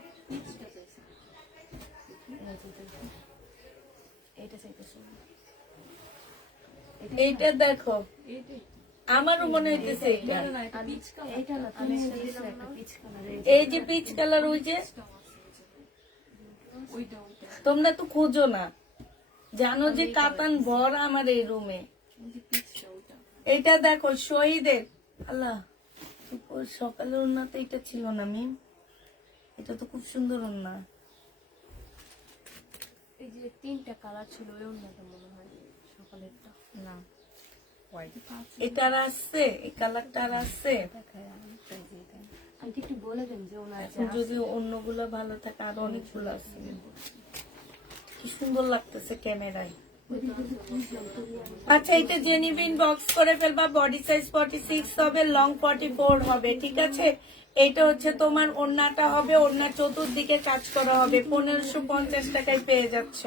এটা চাইতেছে। এইটা দেখো, আমারও মনে হইতেছে এইটা। এটা না, তুমি দিছো একটা পিচ কালারের। এই যে পিচ কালার, ওই যে তোমরা তো খোঁজো না, জানো যে কাতান ভরা আমার এই রুমে। এটা দেখো শহীদের, আল্লাহ সকালের ওড়না তো এটা ছিল না মিম, এটা তো খুব সুন্দর ওড়না। এই যে তিনটা কালার ছিল ওই ওড়নাটা মনে হয় সকালেরটা। না, হোয়াইট। এটা আর আসছে, এই কালারটা আর আসছে। দেখায় আমি একটু বলে দেন যে ওনার এখন যদি অন্যগুলো ভালো থাকে, আরো অনেকগুলো আছে। কি সুন্দর লাগতেছে ক্যামেরায়। আচ্ছা, এটা যে নিবে ইনবক্স করে ফেলবা। বডি সাইজ 46 হবে, লং 44 হবে, ঠিক আছে। এটা হচ্ছে তোমার ওড়নাটা হবে, ওড়নার চতুর্দিকে কাজ করা হবে। 1550 টাকায় পেয়ে যাচ্ছ।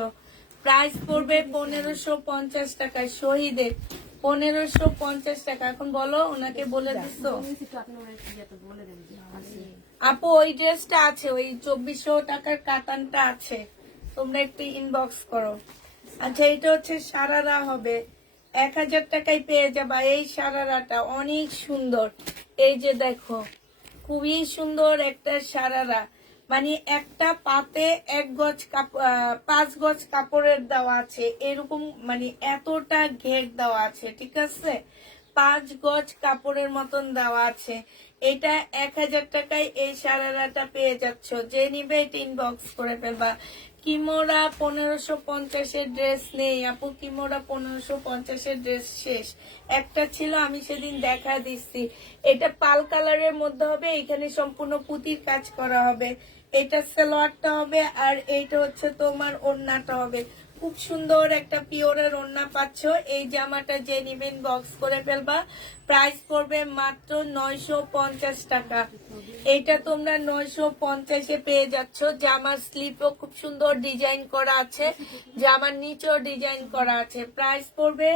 প্রাইস পড়বে 1550 টাকায়। শহীদের 1550 টাকা। এখন বলো, ওনাকে বলে দিছো? বলে দেন যে আছে। আপু ওই ড্রেসটা আছে, ওই 2400 টাকার কাতানটা আছে, তোমরা একটু ইনবক্স করো। আচ্ছা, এটা হচ্ছে সারারা হবে, 1000 টাকায় পেয়ে যাবা। এই সারারাটা অনেক সুন্দর, এই যে দেখো, খুবই সুন্দর একটা সারারা। মানে একটা পাতে 5 গজ কাপড়ের দেওয়া আছে, এরকম মানে এতটা ঘের দেওয়া আছে, ঠিক আছে। 5 গজ কাপড়ের মতন দেওয়া আছে। এটা 1000 টাকায় এই সারারাটা পেয়ে যাচ্ছ। যে নিবে এটা ইনবক্স করে ফেলবা। কিমোরা 1550-এর ড্রেস নেই আপু, কিমোরা 1550-এর ড্রেস শেষ। একটা ছিল, আমি সেদিন দেখা দিচ্ছি। এটা পাল কালারের মধ্যে হবে, এখানে সম্পূর্ণ পুঁতির কাজ করা হবে। এটা সালোয়ারটা হবে আর এইটা হচ্ছে তোমার ওড়নাটা হবে। খুব সুন্দর একটা পিওরের ওড়না পাচ্ছ। এই জামাটা যে নিবেন বক্স করে ফেলবা। প্রাইস পড়বে মাত্র 950 টাকা। এটা তোমরা 950-এ পেয়ে যাচ্ছ। জামার স্লিপও খুব সুন্দর ডিজাইন করা আছে, জামার নিচেও ডিজাইন করা আছে। প্রাইস পড়বে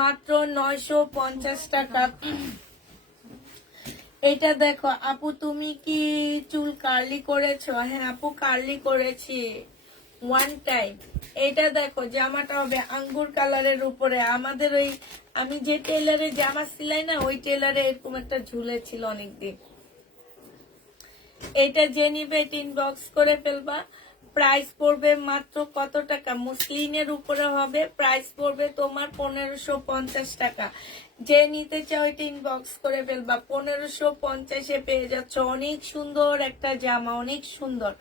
মাত্র 950 টাকা। এটা দেখো আপু, তুমি কি চুল কার্লি করেছো? হ্যাঁ আপু, কার্লি করেছি ওয়ান টাইম। এটা দেখো, জামাটা হবে আঙ্গুর কালারের উপরে। আমাদের ওই, আমি যে টেলারে জামা সিলাই না, ওই টেলারে এরকম একটা ঝুলে ছিল অনেকদিন। এটা যে নিবে ইনবক্স করে ফেলবা। প্রাইস পড়বে মাত্র কত টাকা? মুসলিনের উপরে হবে, প্রাইস পড়বে তোমার 1550 টাকা। যে নিতে চাও এটা ইনবক্স করে ফেলবা। 1550-এ পেয়ে যাচ্ছ। অনেক সুন্দর একটা জামা, অনেক সুন্দর।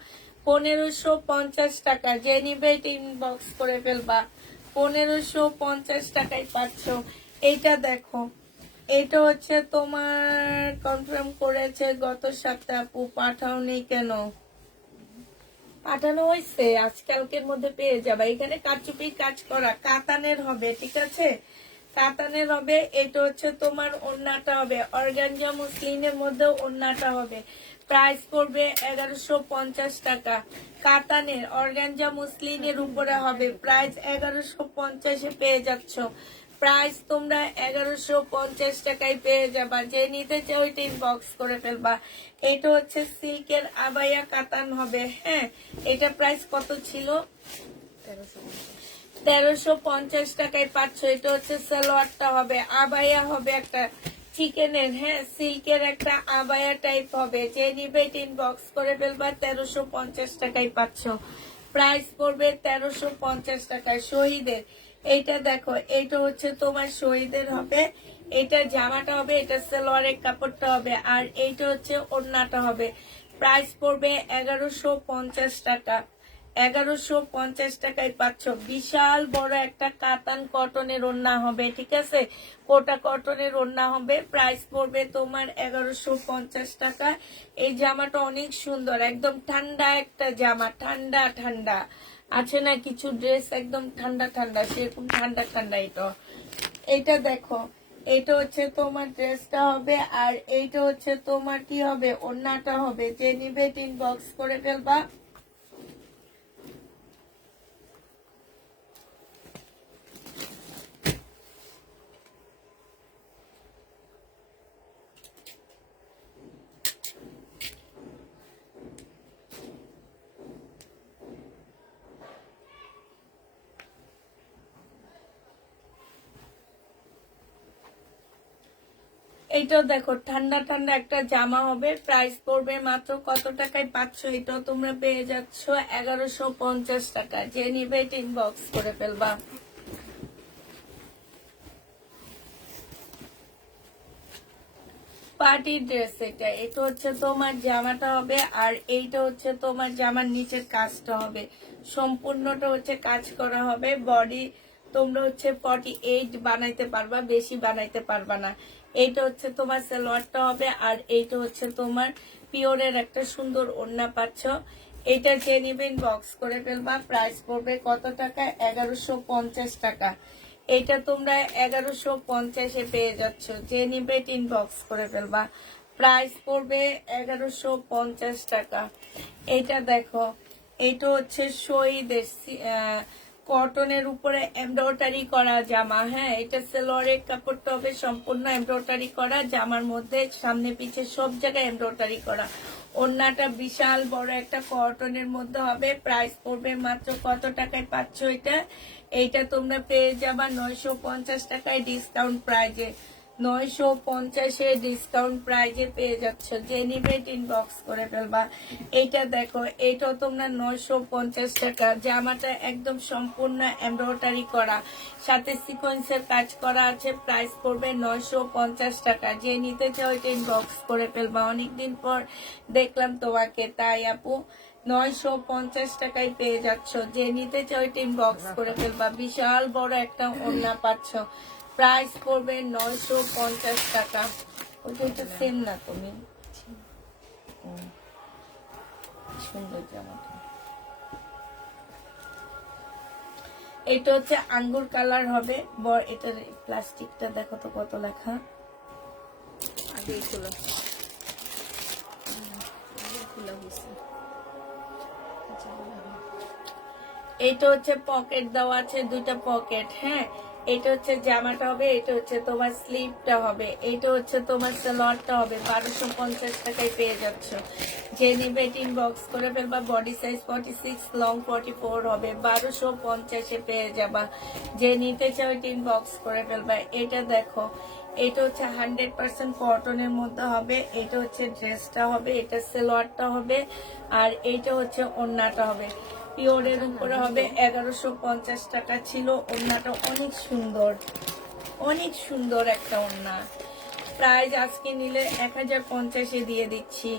1550 টাকা। যে নিবে এটা ইনবক্স করে ফেলবা। 1550 টাকায় পাচ্ছ। এইটা দেখো, এটা হচ্ছে তোমার কনফার্ম করেছে গত সপ্তাহে আপু, পাঠাও নেই কেন? পাঠানো হয়েছে, আজকালকের মধ্যে পেয়ে যাবে। এখানে কারচুপি কাজ করা, কাতানের হবে, ঠিক আছে, কাতানের হবে। এটা হচ্ছে তোমার ওড়নাটা হবে, অর্গানজা মুসলিনের মধ্যে ওড়নাটা হবে। প্রাইস পড়বে 1150 টাকা। কাতানের অর্গানজা মুসলিনের উপরে হবে, প্রাইস 1150-এ পেয়ে যাচ্ছ। প্রাইস তোমরা 1150 টাকায় পেয়ে যাবা। যে নিতে চাও ওইটা ইনবক্স করে ফেলবা। এটা হচ্ছে সিল্কের আবায়া কাতান হবে। হ্যাঁ, এটা প্রাইস কত ছিল? 1350 টাকায় পাচ্ছ। এটা হচ্ছে সালোয়ারটা হবে, আবায়া হবে একটা চিকেনের, হ্যাঁ সিল্কের একটা আবায়া টাইপ হবে। যে নিবে ইনবক্স করে ফেলবা। 1350 টাকায় পাচ্ছ। প্রাইস পড়বে 1350 টাকায়। শহীদের এইটা দেখো, এইটা হচ্ছে তোমার শহীদের হবে। এটা জামাটা হবে, এটা সালোয়ারের কাপড়টা হবে, আর এইটা হচ্ছে ওড়নাটা হবে। প্রাইস পড়বে 1150 টাকা। 1150 টাকায় পাচ্ছ। বিশাল বড় একটা কাতান কটনের ওড়না হবে, ঠিক আছে, কোটা কটনের ওড়না হবে। প্রাইস পড়বে তোমার 1150 টাকা। এই জামাটা অনেক সুন্দর, একদম ঠান্ডা একটা জামা, ঠান্ডা ঠান্ডা আছে না কিছু ড্রেস একদম ঠান্ডা ঠান্ডা, সেরকম ঠান্ডা ঠান্ডা এটা। এইটা দেখো, এইটা হচ্ছে তোমার ড্রেসটা হবে, আর এইটা হচ্ছে তোমার কি হবে, ওড়নাটা হবে। যে নিবে ইনবক্স করে ফেলবা। এইটাও দেখো ঠান্ডা ঠান্ডা একটা জামা হবে। প্রাইস পড়বে মাত্র কত টাকায় পাচ্ছ? এটাও তোমরা পেয়ে যাচ্ছ 1150 টাকা। যে নিবে এটা ইনবক্স করে ফেলবা। পার্টি ড্রেস এটা, এটা হচ্ছে তোমার জামাটা হবে, আর এইটা হচ্ছে তোমার জামার নিচের কাজটা হবে। সম্পূর্ণটা হচ্ছে কাজ করা হবে। বডি তোমরা হচ্ছে 48 বানাইতে পারবা, বেশি বানাইতে পারবা না। এইটা হচ্ছে তোমার সালোয়ারটা হবে, আর এইটা হচ্ছে তোমার পিওরের একটা সুন্দর ওড়না পাচ্ছ। এটা যে নিবেন বক্স করে ফেলবা। প্রাইস পড়বে কত টাকা? 1150 টাকা। এটা তোমরা 1150-এ পেয়ে যাচ্ছ। যে নিবে ইনবক্স করে ফেলবা। প্রাইস পড়বে 1150 টাকা। এটা দেখো, এটা হচ্ছে শহীদের কটনের উপরে এমব্রয়ডারি করা জামা। হ্যাঁ, এটা সালোয়ারের কাপড়টা হবে সম্পূর্ণ এমব্রয়ডারি করা, জামার মধ্যে সামনে পিছে সব জায়গায় এমব্রয়ডারি করা। ওড়নাটা বিশাল বড় একটা কটনের মধ্যে হবে। প্রাইস পড়বে মাত্র কত টাকায় পাচ্ছ এটা? এইটা তোমরা পেয়ে যাবা 950 টাকায় ডিসকাউন্ট প্রাইজে। 950-এ ডিসকাউন্ট প্রাইজে পেয়ে যাচ্ছ। যে নিবে ইনবক্স করে ফেলবা। এইটা দেখো, এইটাও তোমরা 950 টাকা। জামাটা একদম সম্পূর্ণ এমব্রয়ডারি করা, সাথে সিকোয়েন্সের কাজ করা আছে। প্রাইস পড়বে 950 টাকা। যে নিতে চাও এটা ইনবক্স করে ফেলবা। অনেকদিন পর দেখলাম তোমাকে, তাই আপু 950 টাকায় পেয়ে যাচ্ছ। যে নিতে চাও এটা ইনবক্স করে ফেলবা। বিশাল বড় একটা ওড়না পাচ্ছ। প্রাইস পড়বে 950 টাকা। ওটা তো সেম না তুমি? সুন্দর জামাটা। এটা হচ্ছে আঙ্গুর কালার হবে। এটার প্লাস্টিকটা দেখো তো কত লেখা। আগে খোলা খোলা হয়েছে। এইটা হচ্ছে পকেট দেওয়া আছে, দুইটা পকেট। হ্যাঁ, এটা হচ্ছে জামাটা হবে, এটা হচ্ছে তোমার স্লিভটা হবে, এটা হচ্ছে তোমার সালোয়ারটা হবে। 1250 টাকায় পেয়ে যাচ্ছ। যে নিবে ইনবক্স করে ফেলবা। বডি সাইজ 46, লং 44 হবে। 1250-এ পেয়ে যাবা। যে নিতে চাও ইনবক্স করে ফেলবা। এটা দেখো, এটা হচ্ছে 100% কটনের মধ্যে হবে। এটা হচ্ছে ড্রেসটা হবে, এটা সালোয়ারটা হবে, আর এইটা হচ্ছে ওড়নাটা হবে। পিওরের উপরে হবে। 1150 টাকা ছিল। ওড়নাটা অনেক সুন্দর, অনেক সুন্দর একটা ওড়না। প্রাইস আজকে নিলে 1050-এ দিয়ে দিচ্ছি।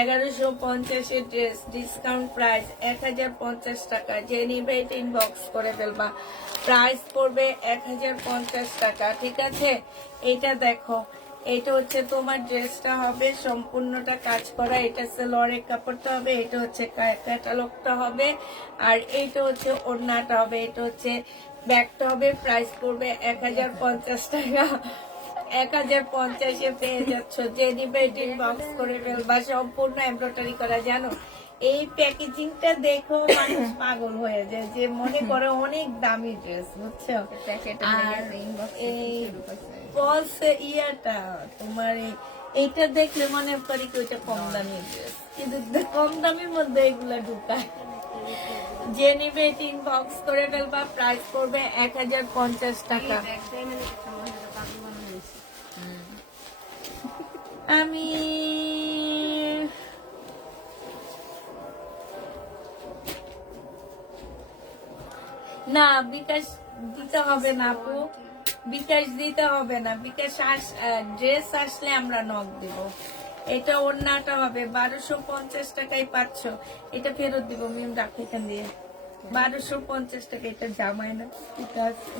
1150-এ ড্রেস, ডিসকাউন্ট প্রাইস 1050 টাকা। যে নিবে এটা ইনবক্স করে ফেলবা। প্রাইস পড়বে 1050 টাকা, ঠিক আছে। এটা দেখো, এটা হচ্ছে তোমার ড্রেসটা হবে সম্পূর্ণটা কাজ করা। এটা সালোয়ারের কাপড়টা হবে, এটা হচ্ছে ক্যাটালগটা হবে, আর এইটা হচ্ছে ওড়নাটা হবে, এটা হচ্ছে ব্যাগটা হবে। প্রাইস পড়বে 1050 টাকা। 1050-এ পেয়ে যাচ্ছ। যে নিবে ইনবক্স করে ফেলবা। সম্পূর্ণ এমব্রয়ডারি করা, জানো এই প্যাকেজিংটা দেখো মানুষ পাগল হয়ে যায়, যে মনে করে অনেক দামি ড্রেস, বুঝছো? আর এই ফলস ইয়াটা তোমার এইটা দেখলে মনে করি কি ওইটা কম দামি ড্রেস, কিন্তু কম দামির মধ্যে এগুলা ঢুকায়। যে নিবে বক্স করে ফেলবা, প্রাইস পড়বে 1050 টাকা। আমি না, বিকাশ দিতে হবে না আপু, বিকাশ দিতে হবে না, বিকাশ ড্রেস আসলে আমরা নক দিব। এটা ওড়নাটা হবে 1250 টাকায় পাচ্ছ, এটা ফেরত দিব, মিম রাখো এখান দিয়ে। 1250 টাকা, এটা জামাই না, এটা আছে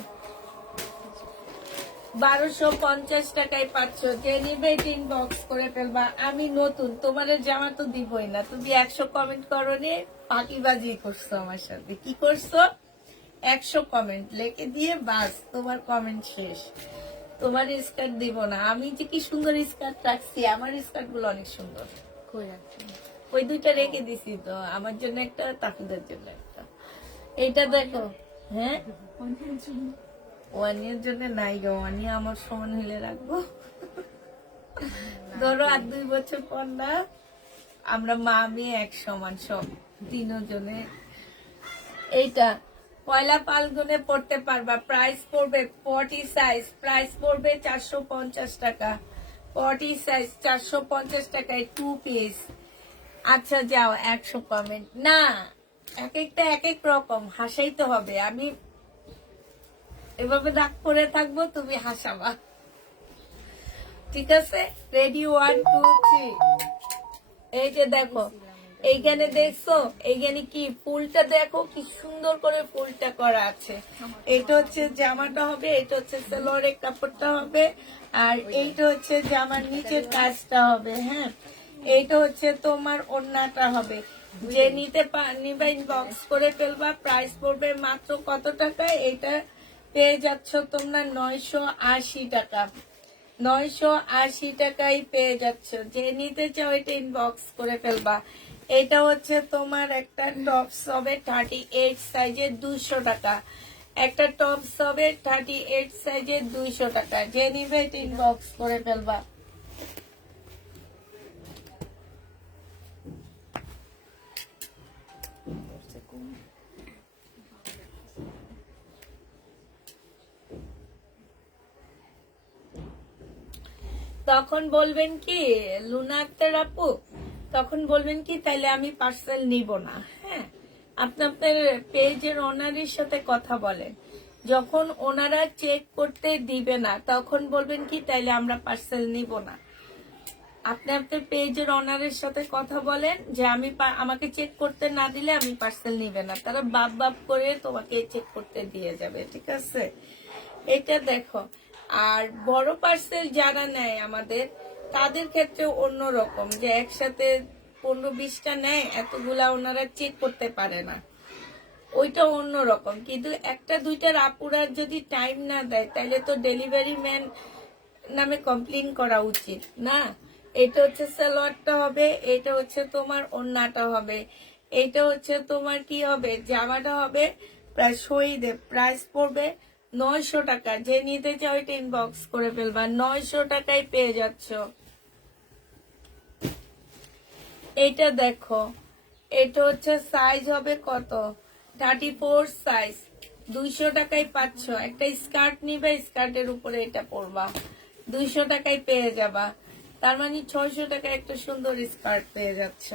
1250 টাকায় পাচ্ছ। যে নিবে বক্স করে ফেলবা। আমি নতুন, তোমার জামা তো দিবই না, তুমি 100 কমেন্ট করো নি, ফাঁকিবাজি করছো আমার সাথে। কি করছো? 100 কমেন্ট লিখে দিয়ে বাস, তোমার কমেন্ট শেষ। তোমার স্কার্ট দিব না। আমি যে কি সুন্দর স্কার্ট রাখছি, আমার স্কার্ট গুলো অনেক সুন্দর। ওই দুইটা রেখে দিছি তো, আমার জন্য একটা, তাফিদের জন্য একটা। এইটা দেখো, হ্যাঁ ওয়ানিয়ার জন্য নাই গো, ওয়ানিয়া আমার সমান হলে রাখবো। ধরো আর 2 বছর পর না, আমরা মা মেয়ে এক সমান, সব তিনজনে। এইটা পয়লা ফাল্গুনে পড়তে পারবা, প্রাইস পড়বে 40 সাইজ, প্রাইস পড়বে 450 টাকা। 40 সাইজ 450 টাকায় 2 পিস। আচ্ছা যাও, 100 কমেন্ট না, এক একটা এক এক রকম, হাসাইতে হবে। আমি এভাবে রাগ করে থাকবো, তুমি হাসাবা, ঠিক আছে? রেডি, 1 2 3। এই যে দেখো, এইখানে দেখছো, এইখানে কি ফুলটা দেখো, কি সুন্দর করে ফুলটা করা আছে। এটা হচ্ছে জামাটা হবে, এটা হচ্ছে সালোয়ারের কাপড়টা হবে, আর এইটা হচ্ছে জামার নিচের কাজটা হবে। হ্যাঁ, এইটা হচ্ছে তোমার ওড়নাটা হবে। যে নিবে বক্স করে ফেলবা, প্রাইস পড়বে মাত্র কত টাকায়? এটা পেয়ে যাচ্ছ তোমরা 980 টাকা। 980 টাকায় পেয়ে যাচ্ছ। যে নিতে চাও এটা ইনবক্স করে ফেলবা। এটা হচ্ছে তোমার একটা টপস হবে 38 সাইজের 200 টাকা। একটা টপস হবে 38 সাইজের 200 টাকা। যে নিবে এটা ইনবক্স করে ফেলবা। তখন বলবেন কি লুনা আক্তার আপু, তখন বলবেন কি তাইলে আমি পার্সেল নিব না। হ্যাঁ, আপনার পেজের ওনারের সাথে কথা বলেন। যখন ওনারা চেক করতে দিবে না, তখন বলবেন কি তাইলে আমরা পার্সেল নিব না। আপনি আপনার পেজের ওনারের সাথে কথা বলেন যে আমাকে চেক করতে না দিলে আমি পার্সেল নিবে না। তারা বাপ করে তোমাকে চেক করতে দিয়ে যাবে, ঠিক আছে? এটা দেখো। আর বড় পার্সেল যারা নেয় আমাদের, তাদের ক্ষেত্রে অন্যরকম, যে একসাথে 15-20টা নেয়, এতগুলা ওনারা চেক করতে পারে না, ওইটা অন্যরকম। কিন্তু 1-2টার আপুরার যদি টাইম না দেয়, তাহলে তো ডেলিভারি ম্যান নামে কমপ্লেন করা উচিত না। এটা হচ্ছে সালোয়ারটা হবে, এটা হচ্ছে তোমার ওড়নাটা হবে, এটা হচ্ছে তোমার কি হবে, জামাটা হবে। প্রায় শহীদে প্রাইস পড়বে 900 টাকা। যে নিতে চাও এটা ইনবক্স করে ফেলবা, 900 টাকায় পেয়ে যাচ্ছ। এটা দেখো, এটা হচ্ছে সাইজ হবে কত, 34 সাইজ, 200 টাকায় পাচ্ছ। একটা স্কার্ট নিবে, স্কার্টের উপরে এটা পরবা, 200 টাকায় পেয়ে যাবা। তার মানে 600 টাকায় একটা সুন্দর স্কার্ট পেয়ে যাচ্ছ।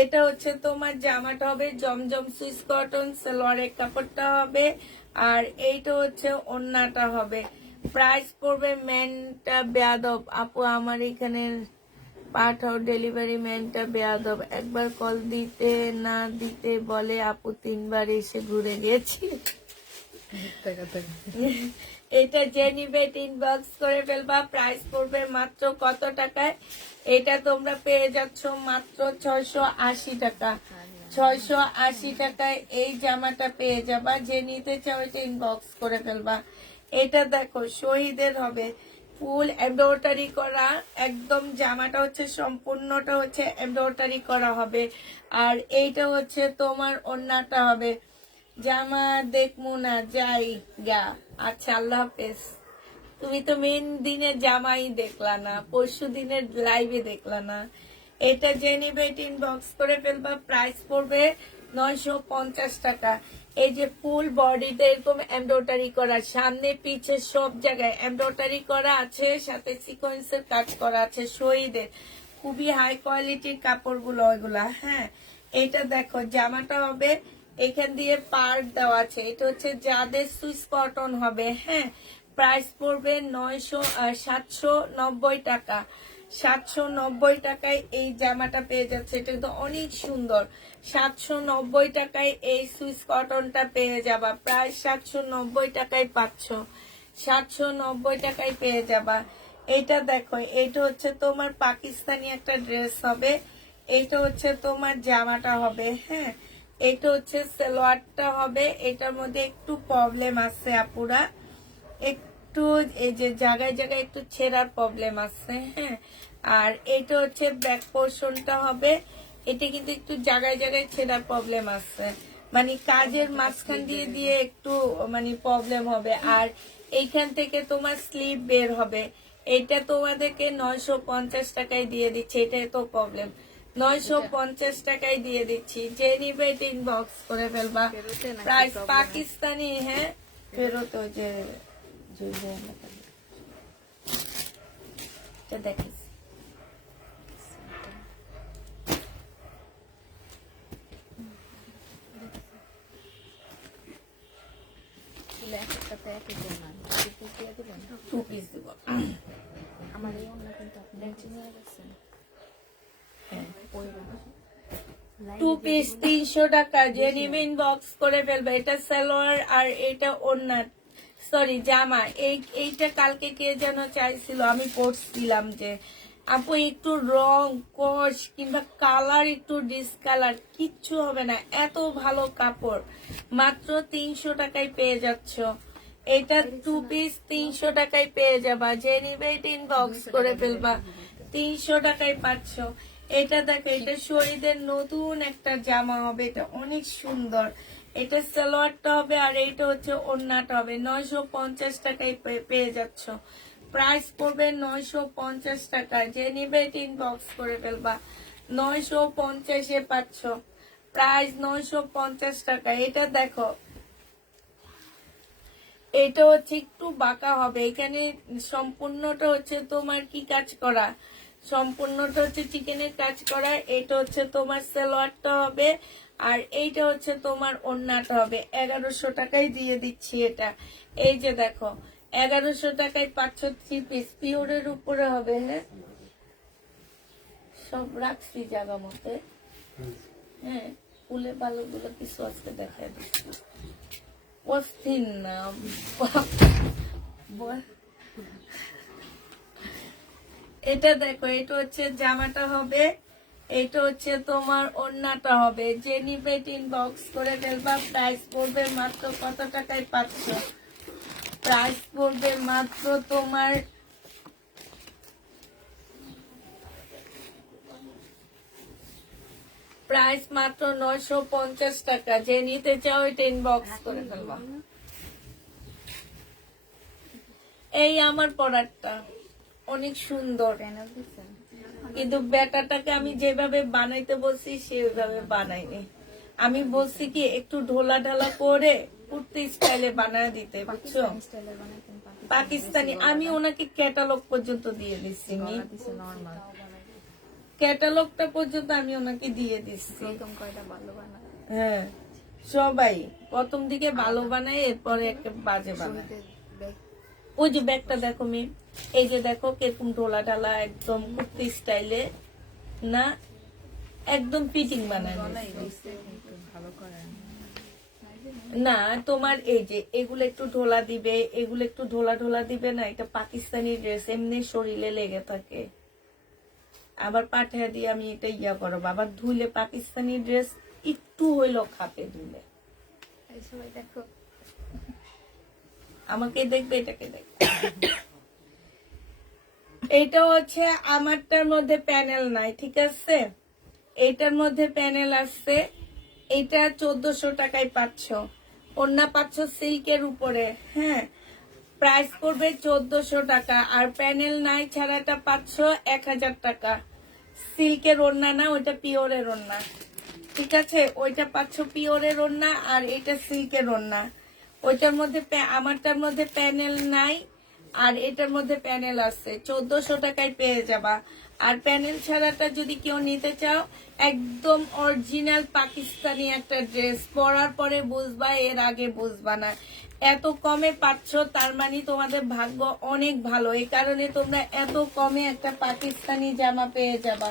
এটা হচ্ছে তোমার জামাটা হবে জমজম সুইস কটন, সালোয়ারের কাপড়টা হবে, আর এইটা হচ্ছে ওড়নাটা হবে। প্রাইস পড়বে, ম্যানটা বেয়াদব আপু আমার এখানে পাঠাও, ডেলিভারি ম্যানটা বেয়াদব, একবার কল দিতে না দিতে বলে আপু 3বার এসে ঘুরে গেছি। এটা যে নিবে ইনবক্স করে ফেলবা, প্রাইস পড়বে মাত্র কত টাকায়? এটা তোমরা পেয়ে যাচ্ছ মাত্র 680 টাকা। 680 টাকায় এই জামাটা পেয়ে যাবা। যে নিতে চাও এটা ইনবক্স করে ফেলবা। এটা দেখো, শহীদের হবে ফুল এমব্রয়ডারি করা, একদম জামাটা হচ্ছে সম্পূর্ণটা হচ্ছে এমব্রয়ডারি করা হবে। আর এইটা হচ্ছে তোমার ওড়নাটা হবে। জামা দেখমু না যাই গা। আচ্ছা, আল্লাহ হাফেজ। তুমি তো মেন দিনের জামাই দেখলা না, পরশু দিনের লাইভে দেখলা না। এটা যে নিবে এটা ইনবক্স করে ফেলবা। প্রাইস পড়বে 950 টাকা। এই যে ফুল বডিতে এরকম এমব্রয়ডারি করা, সামনে পিছে সব জায়গায় এমব্রয়ডারি করা আছে, সাথে সিকোয়েন্সের কাজ করা আছে শহীদের। খুবই হাই কোয়ালিটির কাপড়গুলো ওইগুলা। হ্যাঁ, এটা দেখো জামাটা হবে এখান দিয়ে পার্ট দেওয়া আছে। এটা হচ্ছে যাদের সুইস কটন হবে। হ্যাঁ, প্রাইস পড়বে 790 টাকা। 790 টাকায় এই জামাটা পেয়ে যাচ্ছে। এটা কিন্তু অনেক সুন্দর। 790 টাকায় এই সুইস কটনটা পেয়ে যাবা। প্রায় 790 টাকায় পাচ্ছ। 790 টাকায় পেয়ে যাবা। এটা দেখো, এটা হচ্ছে তোমার পাকিস্তানি একটা ড্রেস হবে। এটা হচ্ছে তোমার জামাটা হবে। হ্যাঁ, এটা হচ্ছে সালোয়ারটা হবে। এটার মধ্যে একটু প্রবলেম আছে আপুরা, একটু এই যে জায়গায় জায়গায় একটু ছেঁড়ার প্রবলেম আছে। হ্যাঁ, আর এটা হচ্ছে ব্যাক পোর্শনটা হবে। এটা কিন্তু একটু জায়গায় জায়গায় ছেঁড়ার প্রবলেম আছে, মানে কাজের মাঝখান দিয়ে দিয়ে একটু মানে প্রবলেম হবে। আর এইখান থেকে তোমার স্লিপ বের হবে। এটা তোমাদেরকে 950 টাকায় দিয়ে দিচ্ছে। এটাই তো প্রবলেম। 950 টাকায় দিয়ে দিচ্ছি। যে নিবে এটা ইনবক্স করে ফেলবা। প্রাইস পাকিস্তানি। হ্যাঁ, ফেরত ওই যে দেখিস। একটাতে একই জন্য দিয়ে দিবেন। 2 পিস দিব। আমার এই অন্য কিন্তু আপনি নিয়ে গেছেন। হ্যাঁ, ওই 2 পিস 300 টাকা। যে নিবে ইনবক্স করে ফেলবে। এটা সালোয়ার আর এটা ওড়না, সরি জামা। এইটা কালকে কে যেন চাইছিল, আমি পড়ছিলাম যে আপু একটু রং কস কিংবা কালার একটু ডিসকালার কিচ্ছু হবে না, এত ভালো কাপড়। মাত্র 300 টাকায় পেয়ে যাচ্ছ। এটা 2 পিস 300 টাকায় পেয়ে যাবা। যে নিবে এটা ইনবক্স করে ফেলবা। 300 টাকায় পাচ্ছ। এটা দেখো, এটা শহীদের নতুন একটা জামা হবে। এটা অনেক সুন্দর। এটা সালোয়ারটা হবে আর এইটা হচ্ছে ওড়নাটা হবে। 950 টাকায় পেয়ে যাচ্ছ। প্রাইস পড়বে 950 টাকা। যে নিবে এটা ইনবক্স করে ফেলবা। 950-এ পাচ্ছ। প্রাইস 950 টাকা। এটা দেখো, এটা হচ্ছে একটু বাঁকা হবে। এখানে সম্পূর্ণটা হচ্ছে তোমার কি কাজ করা, সম্পূর্ণটা হচ্ছে চিকেনের কাজ করা। এটা হচ্ছে তোমার সালোয়ারটা হবে আর এইটা হচ্ছে তোমার ওড়নাটা হবে। 1100 টাকায় দিয়ে দিচ্ছি এটা। এই যে দেখো, 1100 টাকায় পাচ্ছ 3 পিস। পিওরের উপরে হবে। হ্যাঁ, সব রাখছি জায়গা মতে। হ্যাঁ, ফুলে ভালো গুলো কিছু আজকে দেখা দিচ্ছি। অস্থির না এটা দেখো, এটা হচ্ছে জামাটা হবে। এটা হচ্ছে তোমার ওড়নাটা হবে। যে নিবে ইনবক্স করে ফেলবা। প্রাইস পড়বে মাত্র কত টাকায় পাচ্ছ? প্রাইস পড়বে মাত্র তোমার প্রাইস মাত্র 950 টাকা। যে নিতে চাও এটা ইনবক্স করে ফেলবা। এই আমার পরারটা অনেক সুন্দর, কিন্তু ব্যাটাটাকে আমি যেভাবে বানাইতে বলছি সেভাবে বানাইনি। আমি বলছি কি একটু ঢোলা ঢালা করে কুর্তি স্টাইলে বানায় দিতে, বুঝছো? পাকিস্তানি। আমি ওনাকে ক্যাটালগ পর্যন্ত দিয়ে দিচ্ছি। ক্যাটালগটা পর্যন্ত আমি ওনাকে দিয়ে দিচ্ছি। হ্যাঁ, সবাই প্রথম দিকে ভালো বানায়, এরপরে একটা বাজে বানায়। ওই যে ব্যাগটা দেখো মেয়ে, এই যে দেখো কিরকম ঢোলা ঢালা একদম কুর্তি স্টাইলে না, একদম ফিটিং বানায় না। তোমার এই যে এগুলো একটু ঢোলা দিবে, এগুলো একটু ঢোলা ঢোলা দিবে না। এটা পাকিস্তানি ড্রেস, এমনি শরীরে লেগে থাকে। আবার পাঠিয়ে দিয়ে আমি এটা ইয়া করবো, আবার ধুলে পাকিস্তানি ড্রেস একটু হইলো খাপে ধুলে। আমাকে দেখবে, এটাকে দেখবে। এটা হচ্ছে আমারটার মধ্যে প্যানেল নাই, ঠিক আছে? এইটার মধ্যে প্যানেল আছে। এটা 1400 টাকায় পাচ্ছ। ওড়না পাচ্ছ সিল্কের উপরে, হ্যাঁ। প্রাইস পড়বে 1400 টাকা। আর প্যানেল নাই ছাড়াটা পাচ্ছ 1000 টাকা। সিল্কের ওড়না না, ওইটা পিওরের ওড়না, ঠিক আছে? ওইটা পাচ্ছ পিওরের ওড়না, আর এটা সিল্কের ওড়না। ওইটার মধ্যে আমারটার মধ্যে প্যানেল নাই, আর এটার মধ্যে প্যানেল আছে। 1400 টাকায় পেয়ে যাবা। আর প্যানেল ছাড়াটা যদি কেউ নিতে চাও, একদম অরিজিনাল পাকিস্তানি একটা ড্রেস, পরার পরে বুঝবা, এর আগে বুঝবা না। এত কমে পাচ্ছ, তার মানে তোমাদের ভাগ্য অনেক ভালো। এই কারণে তোমরা এত কমে একটা পাকিস্তানি জামা পেয়ে যাবা।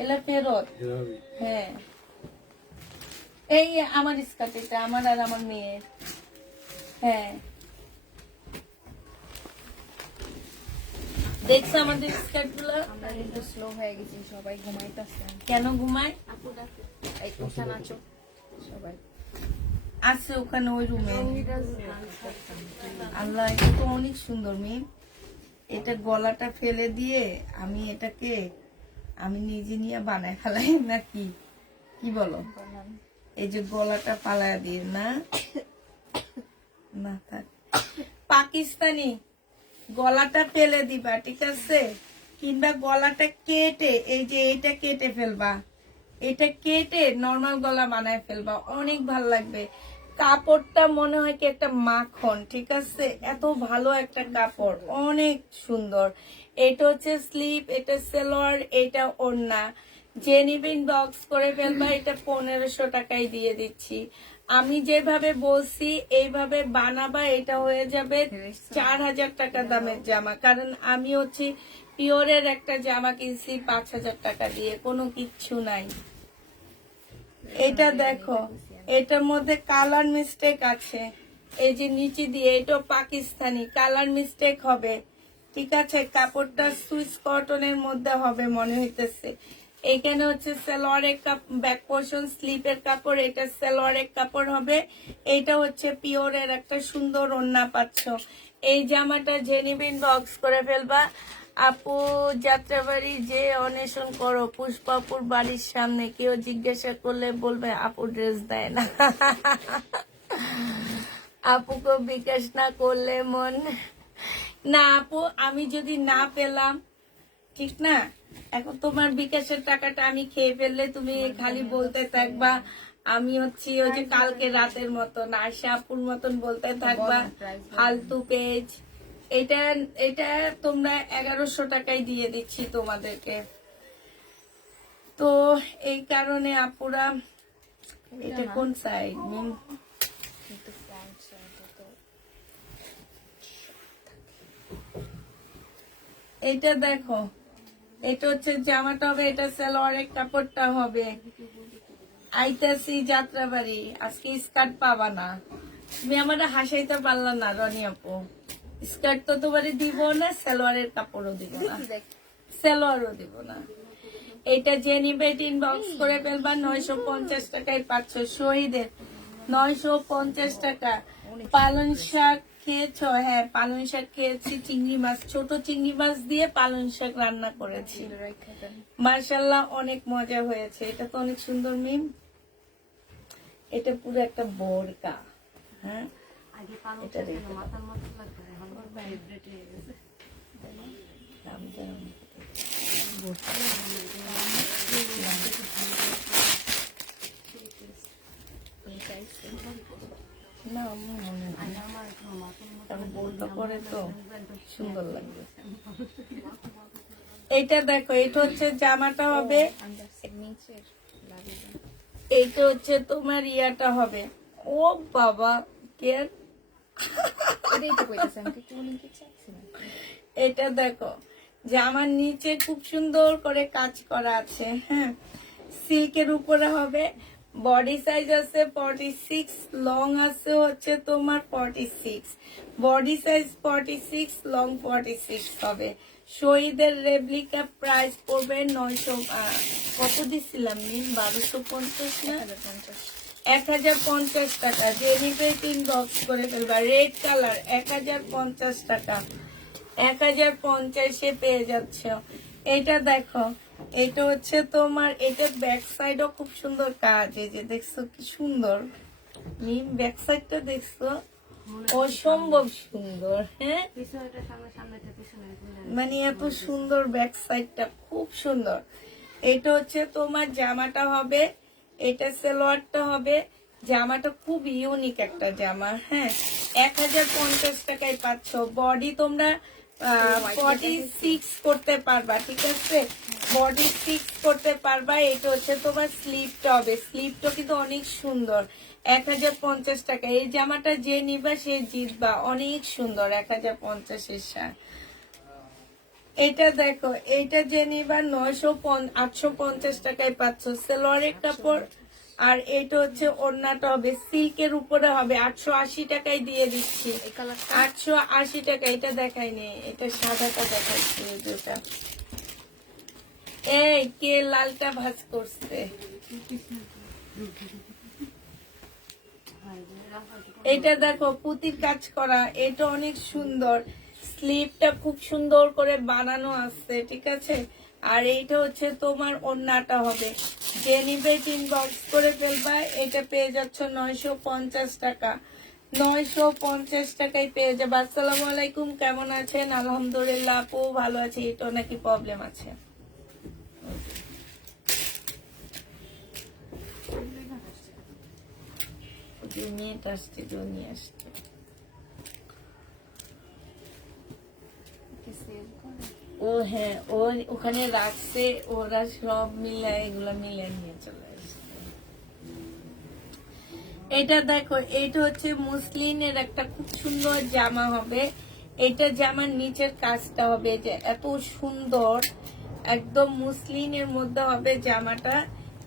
এলা ফেরত, হ্যাঁ। এই আমার স্কার্ট, এটা আমার আর আমার মেয়ের, হ্যাঁ। দেখছো আমাদের স্কার্ট গুলো? আমরা কিন্তু স্লো হয়ে গেছি, সবাই ঘুমাইতেছে। কেন ঘুমায়? এই ওখানে আছো সবাই। আছে ওখানে ওই রুমে। আল্লাহ, এটা তো অনেক সুন্দর মেয়ে। এটা গলাটা ফেলে দিয়ে আমি এটাকে নিজে নিয়ে বানায় ফেলাই নাকি, কি বলো? এই যে গলাটা পালায়া দিয়ে না, না থাক, পাকিস্তানি গলাটা ফেলে দিবা, ঠিক আছে? কিংবা গলাটা কেটে, এই যে এটা কেটে ফেলবা, এটা কেটে নর্মাল গলা বানায় ফেলবা, অনেক ভাল লাগবে। কাপড়টা মনে হয় কি একটা মাখন, ঠিক আছে? এত ভালো একটা কাপড়, অনেক সুন্দর। এটা হচ্ছে স্লিপ, এটা সেলোয়ার, এটা ওড়না। যে নিবেন বক্স করে ফেলবা, এটা 1500 টাকায় দিয়ে দিচ্ছি। আমি যেভাবে বলছি এইভাবে বানাবা, এটা হয়ে যাবে 4000 টাকা দামের জামা। কারণ আমি হচ্ছে পিওরের একটা জামা কিনছি 5000 টাকা দিয়ে, কোনো কিচ্ছু নাই। এটা দেখো, এটার মধ্যে কালার মিস্টেক আছে, এই যে নিচে দিয়ে, এটা পাকিস্তানি, কালার মিস্টেক হবে, ঠিক আছে? কাপড়টা সুইস কটনের মধ্যে হবে মনে হইতেছে। এইখানে হচ্ছে সালোয়ারের ব্যাক পোর্শন, স্লিপের কাপড়, এটা সালোয়ারের কাপড় হবে। এটা হচ্ছে পিওরের একটা সুন্দর ওড়না পাচ্ছ। এই জামাটা যে নিবেন বক্স করে ফেলবা। আপু যাত্রাবাড়ি যে অন্বেষণ করো, পুষ্পাপুর বাড়ির সামনে, কেউ জিজ্ঞাসা করলে বলবে আপু ড্রেস দেয় না। আপুকে বিকাশ না করলে মন না। আপু আমি যদি না পেলাম, ঠিক না? এখন তোমার বিকাশের টাকাটা আমি খেয়ে ফেললে তুমি খালি বলতে থাকবা আমি হচ্ছি ওই যে কালকে রাতের মতন আয়শা আপুর মতন বলতে থাকবা ফালতু পেজ। এটা এটা তোমরা 1100 টাকায় দিয়ে দিচ্ছি তোমাদেরকে। তো এই কারণে আপুরা, এটা কোন সাইড? এটা দেখো, এটা হচ্ছে জামাটা হবে, এটা সালোয়ারের কাপড়টা হবে। আইতাছি যাত্রাবাড়ি, আজকে স্কার্ট পাবা না। তুমি আমার হাসাইতে পারলা না রনি আপু। স্কার্ট তো তোমারে দিব না, সালোয়ারের কাপড়ও দিব না, সালোয়ারও দিব না। এটা যে নিবে ইনবক্স করে ফেলবা। 950 টাকায় পাচ্ছ শহীদের, 950 টাকা। পালং শাক খেয়েছ? হ্যাঁ, পালং শাক খেয়েছি। চিংড়ি মাছ, ছোট চিংড়ি মাছ দিয়ে পালং শাক রান্না করেছি, মাশাআল্লাহ অনেক মজা হয়েছে। এটা তো অনেক সুন্দর মিম। এটা পুরো একটা বোরকা, হ্যাঁ। এটা না বোরকা পরে তো সুন্দর লাগবে। এইটা দেখো, এটা হচ্ছে জামাটা হবে, এইটা হচ্ছে তোমার ইয়াটা হবে। ও বাবা, কে এটা দেখো, জামার নিচে খুব সুন্দর করে কাজ করা আছে, হ্যাঁ। সিল্কের উপরে হবে। বডি সাইজ আছে 46, লং আছে হচ্ছে তোমার 46। বডি সাইজ 46, লং 46 হবে। শহীদের রেপ্লিকা প্রাইস পড়বে 900, কত দিছিলাম নিন? 1250 না 1050 টাকা। যে নিবে 3 বক্স করে ফেলবা। রেড কালার 1050 টাকা। 1050 পেয়ে যাচ্ছ। এটা দেখো, এটা হচ্ছে তোমার, এটা ব্যাক সাইডও খুব সুন্দর কাজ। এই যে দেখছো কি সুন্দর মিম, ব্যাক সাইডটা দেখছো অসম্ভব সুন্দর। হ্যাঁ, পিছনেটা সামনে, সামনেটা পিছনে, মানে এত সুন্দর ব্যাক সাইডটা, খুব সুন্দর। এটা হচ্ছে তোমার জামাটা হবে, এটা সালোয়ারটা হবে। জামাটা খুব ইউনিক একটা জামা। হ্যাঁ, 1050 টাকায় পাচ্ছ। বডি তোমরা 46 করতে পারবা, ঠিক আছে, বডি 6 করতে পারবা। এটা হচ্ছে তোমার স্লিভটা হবে, স্লিভটা কিন্তু অনেক সুন্দর। 1050 টাকা। এই জামাটা যে নিবা সে জিতবা, অনেক সুন্দর। 1050-এর সাথে এটা দেখো, এইটা যে নিবা 850 টাকায় পাচ্ছ। সালোয়ারের কাপড়, আর এটা হচ্ছে ওড়নাটা হবে সিল্কের উপরে হবে। 880 টাকায় দিয়ে দিচ্ছি, 880 টাকা। এটা দেখাইনি, এটা সাদাটা দেখাচ্ছি। এই দুটা, এই কে লালটা ভাঁজ করছে? এটা দেখো পুতির কাজ করা, এটা অনেক সুন্দর। স্লিভটা খুব সুন্দর করে বানানো আছে, ঠিক আছে। আর এইটা হচ্ছে তোমার ওড়নাটা হবে। যে নিবে ইনবক্স করে ফেলবা। এটা পেয়ে যাচ্ছ 950 টাকা। 950 টাকায় পেয়ে যাবে। আসসালামু আলাইকুম, কেমন আছেন? আলহামদুলিল্লাহ আপু ভালো আছি। এটা নাকি প্রবলেম আছে? মেয়েটা আসছে, জনি আসছে। ও হ্যাঁ, ও ওখানে রাখছে, ওরা সব মিলে এগুলা মিলে নিয়ে চলে আসছে। এটা দেখো, এটা হচ্ছে মুসলিনের একটা খুব সুন্দর জামা হবে। এটা জামার নিচের কাজটা হবে যে এত সুন্দর, একদম মুসলিনের মধ্যে হবে জামাটা।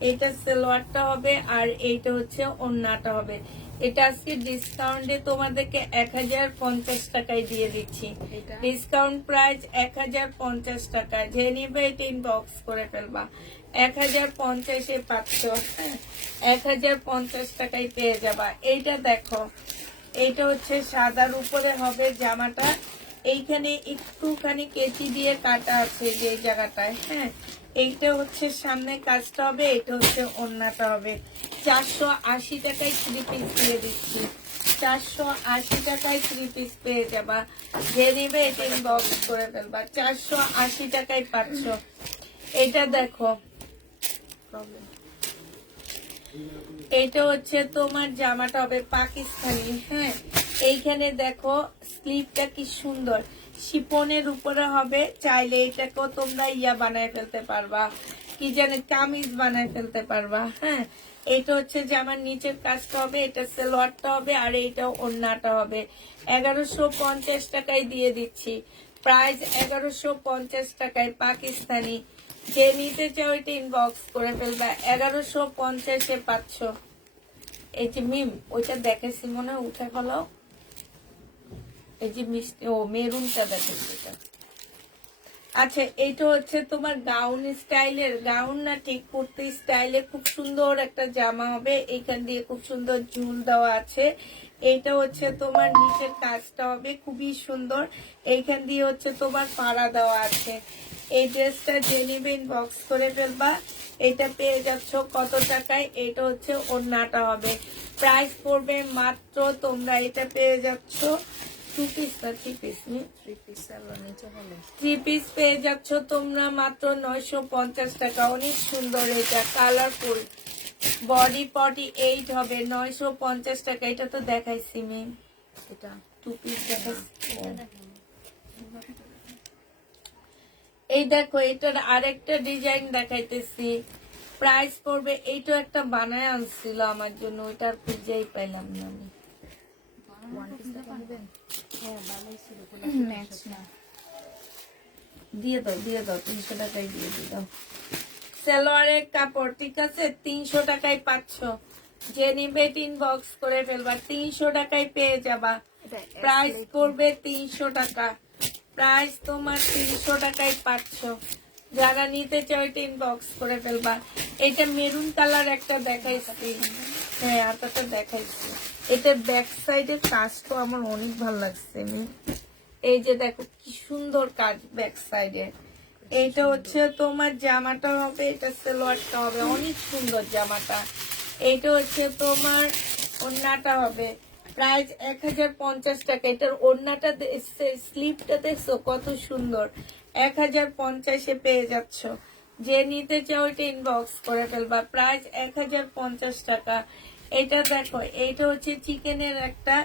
এটা সালোয়ারটা হবে, আর এইটা হচ্ছে ওড়নাটা হবে। এটা আজকে ডিসকাউন্টে তোমাদেরকে 1050 টাকায় দিয়ে দিচ্ছি। ডিসকাউন্ট প্রাইস 1050 টাকা। যে নিবে এটা ইনবক্স করে ফেলবা। 1050-এ পাচ্ছ। হ্যাঁ, 1050 টাকায় পেয়ে যাবা। এইটা দেখো, এইটা হচ্ছে সাদার উপরে হবে জামাটা। এইখানে একটুখানি কেচি দিয়ে কাটা আছে যে জায়গাটায়। হ্যাঁ, এইটা হচ্ছে সামনে কাজটা হবে, এটা হচ্ছে ওড়নাটা হবে। 480 টাকায় 3 পিস দিয়ে দিচ্ছি। 480 টাকায় 3 পিস পেয়ে যাবা। যে নেবে এটা ইনবক্স করে ফেলবা। 480 টাকায় পাচ্ছ। এটা দেখো, এটা হচ্ছে তোমার জামাটা হবে পাকিস্তানি। হ্যাঁ, এইখানে দেখো স্লিভটা কি সুন্দর, শিপনের উপরে হবে। চাইলে এটাকেও তোমরা ইয়া বানায় ফেলতে পারবা, কি জানে কামিজ বানায় ফেলতে পারবা। হ্যাঁ, এটা হচ্ছে জামার নিচের কাজটা হবে, এটা সালোয়ারটা হবে, আর এইটা ওড়নাটা হবে। 1150 টাকায় দিয়ে দিচ্ছি। প্রাইস 1150 টাকায় পাকিস্তানি। যে নিতে চাও এটা ইনবক্স করে ফেলবা। 1150-এ পাচ্ছ। এই যে মিম, ওইটা দেখাইছি মনে হয়, উঠে ফেলো। এই যে মিষ্টি, ও মেরুনটা দেখাচ্ছি এটা। আচ্ছা, এটা হচ্ছে তোমার গাউন স্টাইলের, গাউন না ঠিক কুর্তি স্টাইলে খুব সুন্দর একটা জামা হবে। এইখান দিয়ে খুব সুন্দর ঝুল দেওয়া আছে। এইটা হচ্ছে তোমার নিচের কাজটা হবে খুবই সুন্দর। এইখান দিয়ে হচ্ছে তোমার পাড়া দেওয়া আছে। এই ড্রেসটা যে নিবে ইনবক্স করে ফেলবা। এটা পেয়ে যাচ্ছ কত টাকায়? এটা হচ্ছে ওড়নাটা হবে। প্রাইস পড়বে মাত্র, তোমরা এটা পেয়ে যাচ্ছ 2 পিস না 3 পিস, 3 পিস পেয়ে যাচ্ছ তোমরা মাত্র 950 টাকা। অনেক সুন্দর, এটা কালারফুল, বডি 48 হবে। 950 টাকা। এটা তো দেখাইছি মেম, এটা 2 পিস দেখাইছি। এই দেখো, এটার আরেকটা ডিজাইন দেখাইতেছি। প্রাইস পড়বে, এইটা একটা বানায় আনছিল আমার জন্য, ওইটা আর খুঁজেই পাইলাম না আমি। দিয়ে দাও, দিয়ে দাও, 300 টাকায় দিয়ে দাও। সালোয়ারের কাপড়, ঠিক আছে, 300 টাকায় পাচ্ছ। যে নিবে ইনবক্স করে ফেলবা। 300 টাকায় পেয়ে যাবা। প্রাইস পড়বে 300 টাকা। প্রাইস তোমার 300 টাকায় পাচ্ছ। যারা নিতে চাও এটা ইনবক্স করে ফেলবা। এটা মেরুন কালার একটা দেখাইছি, হ্যাঁ আতাটা দেখাইছি। এটার ব্যাক সাইডের কাজটা আমার অনেক ভালো লাগছে। এই যে দেখো কি সুন্দর কাজ ব্যাক সাইডে। এইটা হচ্ছে তোমার জামাটা হবে, এটা সালোয়ারটা হবে, অনেক সুন্দর জামাটা। এইটা হচ্ছে তোমার ওড়নাটা হবে, প্রাইস 1050 টাকা। এটার ওড়নাটা স্লিপটা দেখছো কত সুন্দর, 1050-এ পেয়ে যাচ্ছ। যে নিতে চাও এটা ইনবক্স করে ফেলবা, প্রাইস 1050 টাকা। এটা দেখো, এইটা হচ্ছে চিকেনের একটা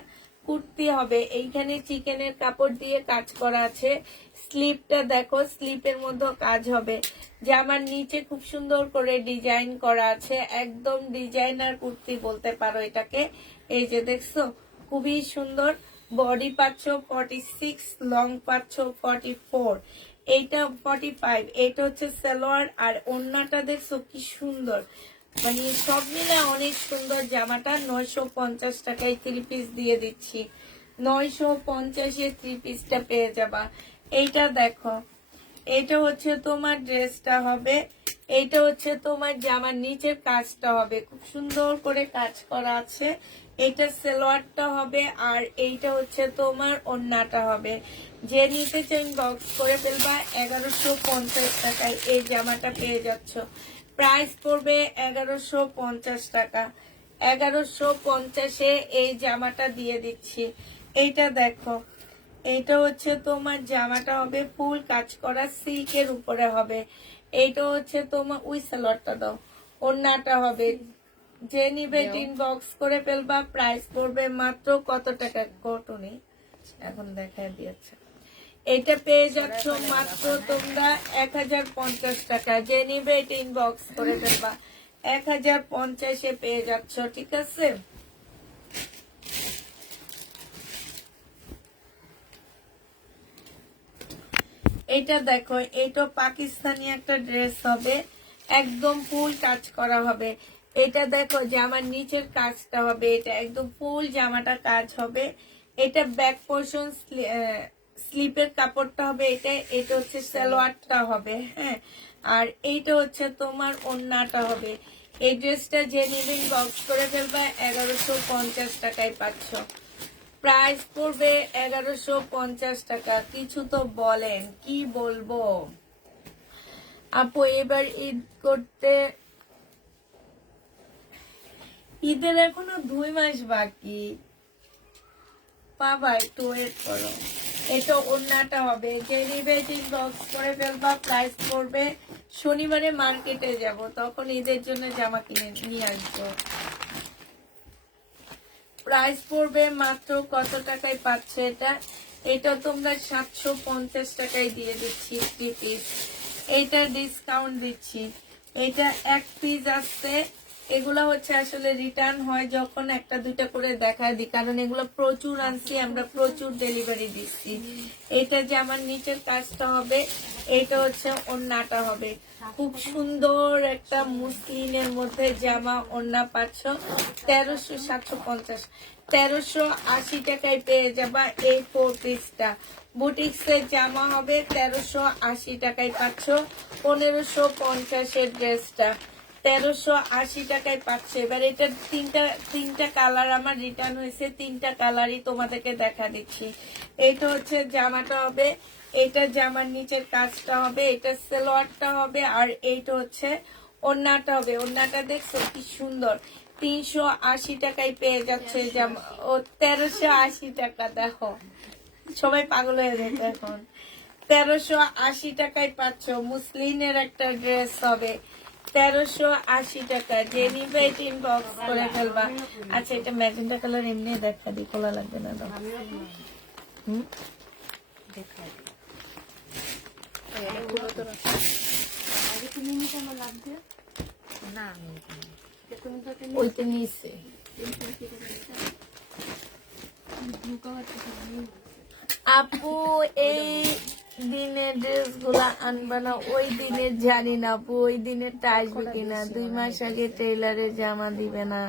কুর্তি হবে, এইখানে চিকেনের কাপড় দিয়ে কাজ করা আছে। স্লিপটা দেখো, স্লিপের মধ্যে কাজ হবে, জামার নিচে খুব সুন্দর করে ডিজাইন করা আছে, একদম ডিজাইনার কুর্তি বলতে পারো এটাকে। এই যে দেখছো খুবই সুন্দর। বডি পাচ্ছ 46, লং পাচ্ছ 44, এইটা 45। এটা হচ্ছে সালোয়ার, আর ওড়নাটা দেখছো কি সুন্দর, মানে সব মিলে অনেক সুন্দর জামাটা। 950 টাকায় 3 পিস দিয়ে দিচ্ছি, 950-এ 3 পিসটা পেয়ে যাবা। এইটা দেখো, এইটা হচ্ছে তোমার ড্রেসটা হবে, এইটা হচ্ছে তোমার জামার নিচের কাজটা হবে, খুব সুন্দর করে কাজ করা আছে। এটা সালোয়ারটা হবে, আর এইটা হচ্ছে তোমার ওড়নাটা হবে। যে নিতে চাই বক্স করে ফেলবা, 1150 টাকায় এই জামাটা পেয়ে যাচ্ছ। প্রাইস পড়বে 1150 টাকা, 1150-এ এই জামাটা দিয়ে দিচ্ছি। এইটা দেখো, এইটা হচ্ছে তোমার জামাটা হবে ফুল কাজ করা সিল্কের উপরে হবে। এইটা হচ্ছে তোমার ওই সালোয়ারটা দাও, ওড়নাটা হবে। যে নিবে ইনবক্স করে ফেলবা, প্রাইস পড়বে মাত্র কত টাকা, কটনে এখন দেখায় দিয়েছে। এটা পেয়ে যাচ্ছ মাত্র তোমরা 1050 টাকা। যে নিবে এটা ইনবক্স করে ফেলবা, 1050-এ পেয়ে যাচ্ছ, ঠিক আছে। এটা দেখো, এটা পাকিস্তানি একটা ড্রেস হবে, একদম ফুল কাজ করা হবে। এটা দেখো জামার নিচের কাজটা হবে, এটা একদম ফুল জামাটা কাজ হবে। এটা ব্যাক পোর্শন স্লিপের কাপড়টা হবে, এটা এটা হচ্ছে সালোয়ারটা হবে, হ্যাঁ। আর এইটা হচ্ছে তোমার ওড়নাটা হবে। এই ড্রেসটা যে নিবেন বক্স করে ফেলবা, 1150 টাকায় পাচ্ছ। প্রাইস পড়বে 1150 টাকা। কিছু তো বলেন, কি বলবো আপু, এবার ঈদ করতে, ঈদের এখনো 2 মাস বাকি, বাবা একটু ওয়েট করো। এটা ওড়নাটা হবে, যে নিবে বক্স করে ফেলবা, প্রাইস পড়বে। শনিবারে মার্কেটে যাব, তখন ঈদের জন্য জামা কিনে নিয়ে আসবো। প্রাইস পড়বে মাত্র কত টাকায় পাচ্ছে এটা, এটা তোমরা 750 টাকায় দিয়ে দিচ্ছি 3 পিস। এইটা ডিসকাউন্ট দিচ্ছি, এটা 1 পিস আসছে। এগুলা হচ্ছে আসলে রিটার্ন হয় যখন একটা দুইটা করে দেখা দিই, কারণ এগুলো প্রচুর আনছি আমরা, প্রচুর ডেলিভারি দিচ্ছি। এটা যে আমার নিচের কাজটা হবে, এটা হচ্ছে ওড়নাটা হবে, খুব সুন্দর একটা মুসলিনের মধ্যে জামা ওড়না পাচ্ছ। 1380 টাকায় পেয়ে যাবা এই 4 পিসটা। বুটিক্সের জামা হবে 1380 টাকায় পাচ্ছ। 1550-এর ড্রেসটা 1380 টাকায় পাচ্ছে। এবার এটা তিনটা কালার আমার রিটার্ন হয়েছে, 3টা কালারই তোমাদেরকে দেখা দিচ্ছি। এইটা হচ্ছে জামাটা হবে, এটা জামার নিচের কাজটা হবে, এটা সালোয়ারটা হবে, আর এইটা হচ্ছে ওড়নাটা হবে। ওড়নাটা দেখছো কি সুন্দর, 380 টাকায় পেয়ে যাচ্ছে জামা। ও 1380 টাকা, দেখো সবাই পাগল হয়ে যেত এখন। 1380 টাকায় পাচ্ছ, মুসলিনের একটা ড্রেস হবে, 1380 টাকা। যে নিবে এটা ইনবক্স করে ফেলবা। আচ্ছা, এটা ম্যাজেন্টা কালার এমনি দেখা দিই, খোলা লাগবে না দাও। ওইটা নিচে আপু এই দিনের ড্রেস গুলা আনবা না, ওই দিনের জানি না আপু, ওই দিনের আসবে কিনা। 2 মাস আগে টেইলারে জামা দিবে না।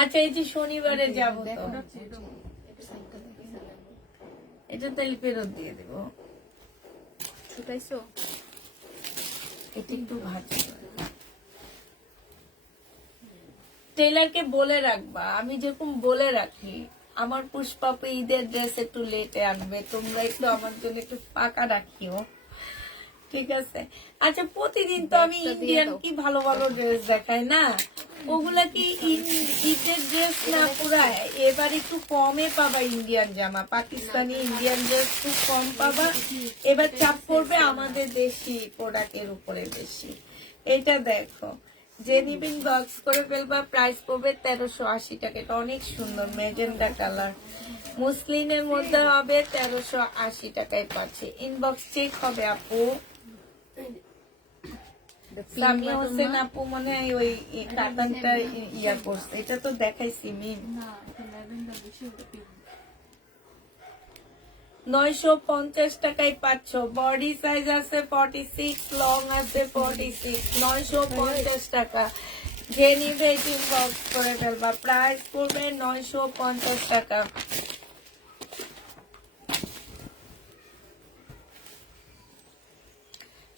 আচ্ছা, এই যে শনিবারে যাবো তো, এটা তাহলে ফেরত দিয়ে দেবো। এটা একটু ভাজি, টেইলারকে বলে রাখবা, আমি যেরকম বলে রাখি আমার পুষ্পাপু ঈদের ড্রেস একটু লেটে আনবে, তোমরা একটু আমার জন্য একটু ফাঁকা রাখিও, ঠিক আছে? আচ্ছা, প্রতিদিন তো আমি ইন্ডিয়ান কি ভালো ভালো ড্রেস দেখাই না, ওগুলা কি ঈদের ড্রেস না পুরা? এবার একটু কমে পাবা ইন্ডিয়ান জামা, পাকিস্তানি ইন্ডিয়ান ড্রেস খুব কম পাবা। এবার চাপ পড়বে আমাদের দেশি প্রোডাক্টের উপরে বেশি। এটা দেখো, যে নিবিন বক্স করে ফেলবা, প্রাইস পড়বে 1380 টাকা। এটা অনেক সুন্দর ম্যাজেন্ডা কালার, মুসলিনের মধ্যে হবে, 1380 টাকায় পাচ্ছে। ইনবক্স চেক হবে আপু। সামিয়া হোসেন আপু মনে হয় ওই কাতানটা ইয়া করছে, এটা তো দেখাইছি মিম। 950 টাকায় পাচ্ছ। বডি সাইজ আছে 46, লং আছে 46, 950 টাকা। যে নিবে এটি বক্স করে ফেলবা, প্রাইস পড়বে 950 টাকা।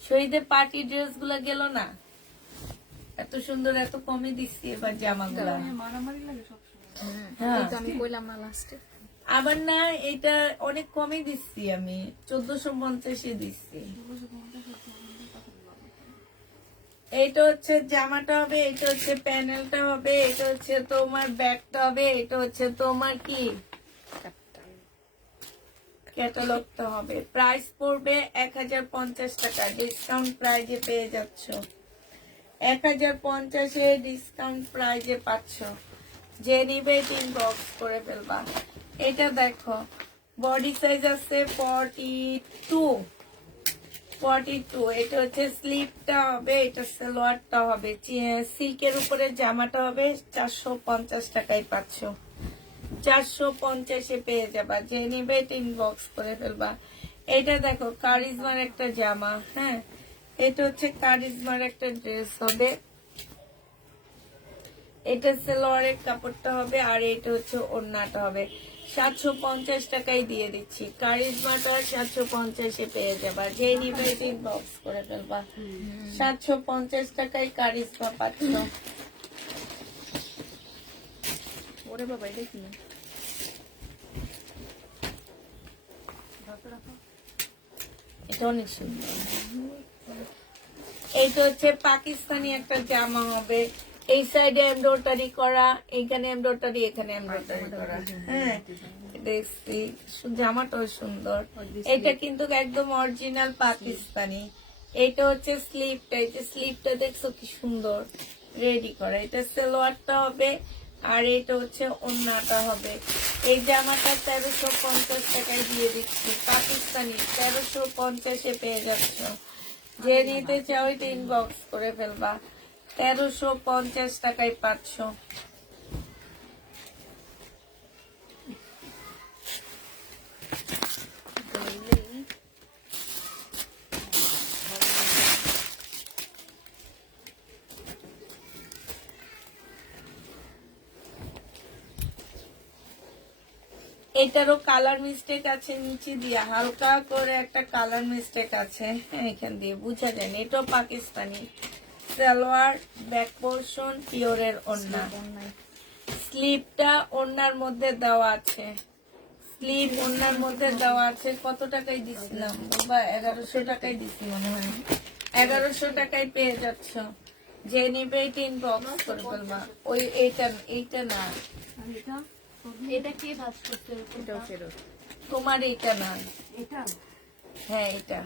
শহীদের পার্টি ড্রেস গুলা গেল না, এত সুন্দর এত কমে দিচ্ছি এবার জামাগুলা। হ্যাঁ, আমি কইলাম না লাস্টে। আবার না, এটা অনেক কমে দিচ্ছি আমি, 1450 দিচ্ছি। এইটা হচ্ছে জামাটা হবে, এটা হচ্ছে প্যানেলটা হবে, এটা হচ্ছে তোমার ব্যাগটা হবে, এটা হচ্ছে তোমার কি ক্যাটালগটা হবে। প্রাইস পড়বে 1050 টাকা, ডিসকাউন্ট প্রাইজে পেয়ে যাচ্ছ। 1050-এ ডিসকাউন্ট প্রাইজে পাচ্ছ। যে নিবে ইনবক্স করে ফেলবা। এটা দেখো, বডি সাইজ আছে 42। এটা হচ্ছে স্লিপটা হবে, এটা সালোয়ারটা হবে, সিল্কের উপরে জামাটা হবে। 450 টাকায় পাচ্ছ, 450-এ পেয়ে যাবা। যে নিবে ইনবক্স করে ফেলবা। এটা দেখো, কারিজমার একটা জামা, হ্যাঁ, এটা হচ্ছে কারিজমার একটা ড্রেস হবে। এটা সালোয়ারের কাপড়টা হবে, আর এটা হচ্ছে ওড়নাটা হবে। 750 টাকায় দিয়ে দিচ্ছি। কারিজমাটা 750-এ পেয়ে যাবা। যে নিবে ইনবক্স করে ফেলবা। 750 টাকায় কারিজমা পাচ্ছ। ওরে বাবা, এটা কি? এটা অনেক সুন্দর। এইটা হচ্ছে পাকিস্তানি একটা জামা হবে, এই সাইডে এমব্রয়ডারি করা, এইখানে এমব্রয়ডারি, এখানে এমব্রয়ডারি করা। হ্যাঁ, দেখছি জামাটাও সুন্দর। এটা কিন্তু একদম অরিজিনাল পাকিস্তানি। এটা হচ্ছে স্লিপটা, এই যে স্লিপটা দেখছো কি সুন্দর রেডি করা। এটা সালোয়ারটা হবে, আর এটা হচ্ছে ওড়নাটা হবে। এই জামাটা 1350 টাকায় দিয়ে দিচ্ছি। পাকিস্তানি 1350-এ পেয়ে যাচ্ছ। যে নিতে চাও এটা ইনবক্স করে ফেলবা। 1350 টাকায় পাচ্ছ। এটারও কালার মিস্টেক আছে, নিচে দিয়ে হালকা করে একটা কালার মিস্টেক আছে, হ্যাঁ, এখান দিয়ে বোঝা যায় না। এটাও পাকিস্তানি সালোয়ার, ব্যাক পোর্শন পিওরের ওড়না। স্লিপটা ওড়নার মধ্যে দেওয়া আছে, স্লিপ ওড়নার মধ্যে দেওয়া আছে। কত টাকায় দিছিলাম বাবা? 1100 টাকায় দিছি মনে হয়। 1100 টাকায় পেয়ে যাচ্ছ। যে নিবে ইনবক্স করে ফেলবা। ওই এইটা না, এটা কে ভাজ করতে? এটাও ফেরত। তোমার এইটা না, এটা? হ্যাঁ এটা।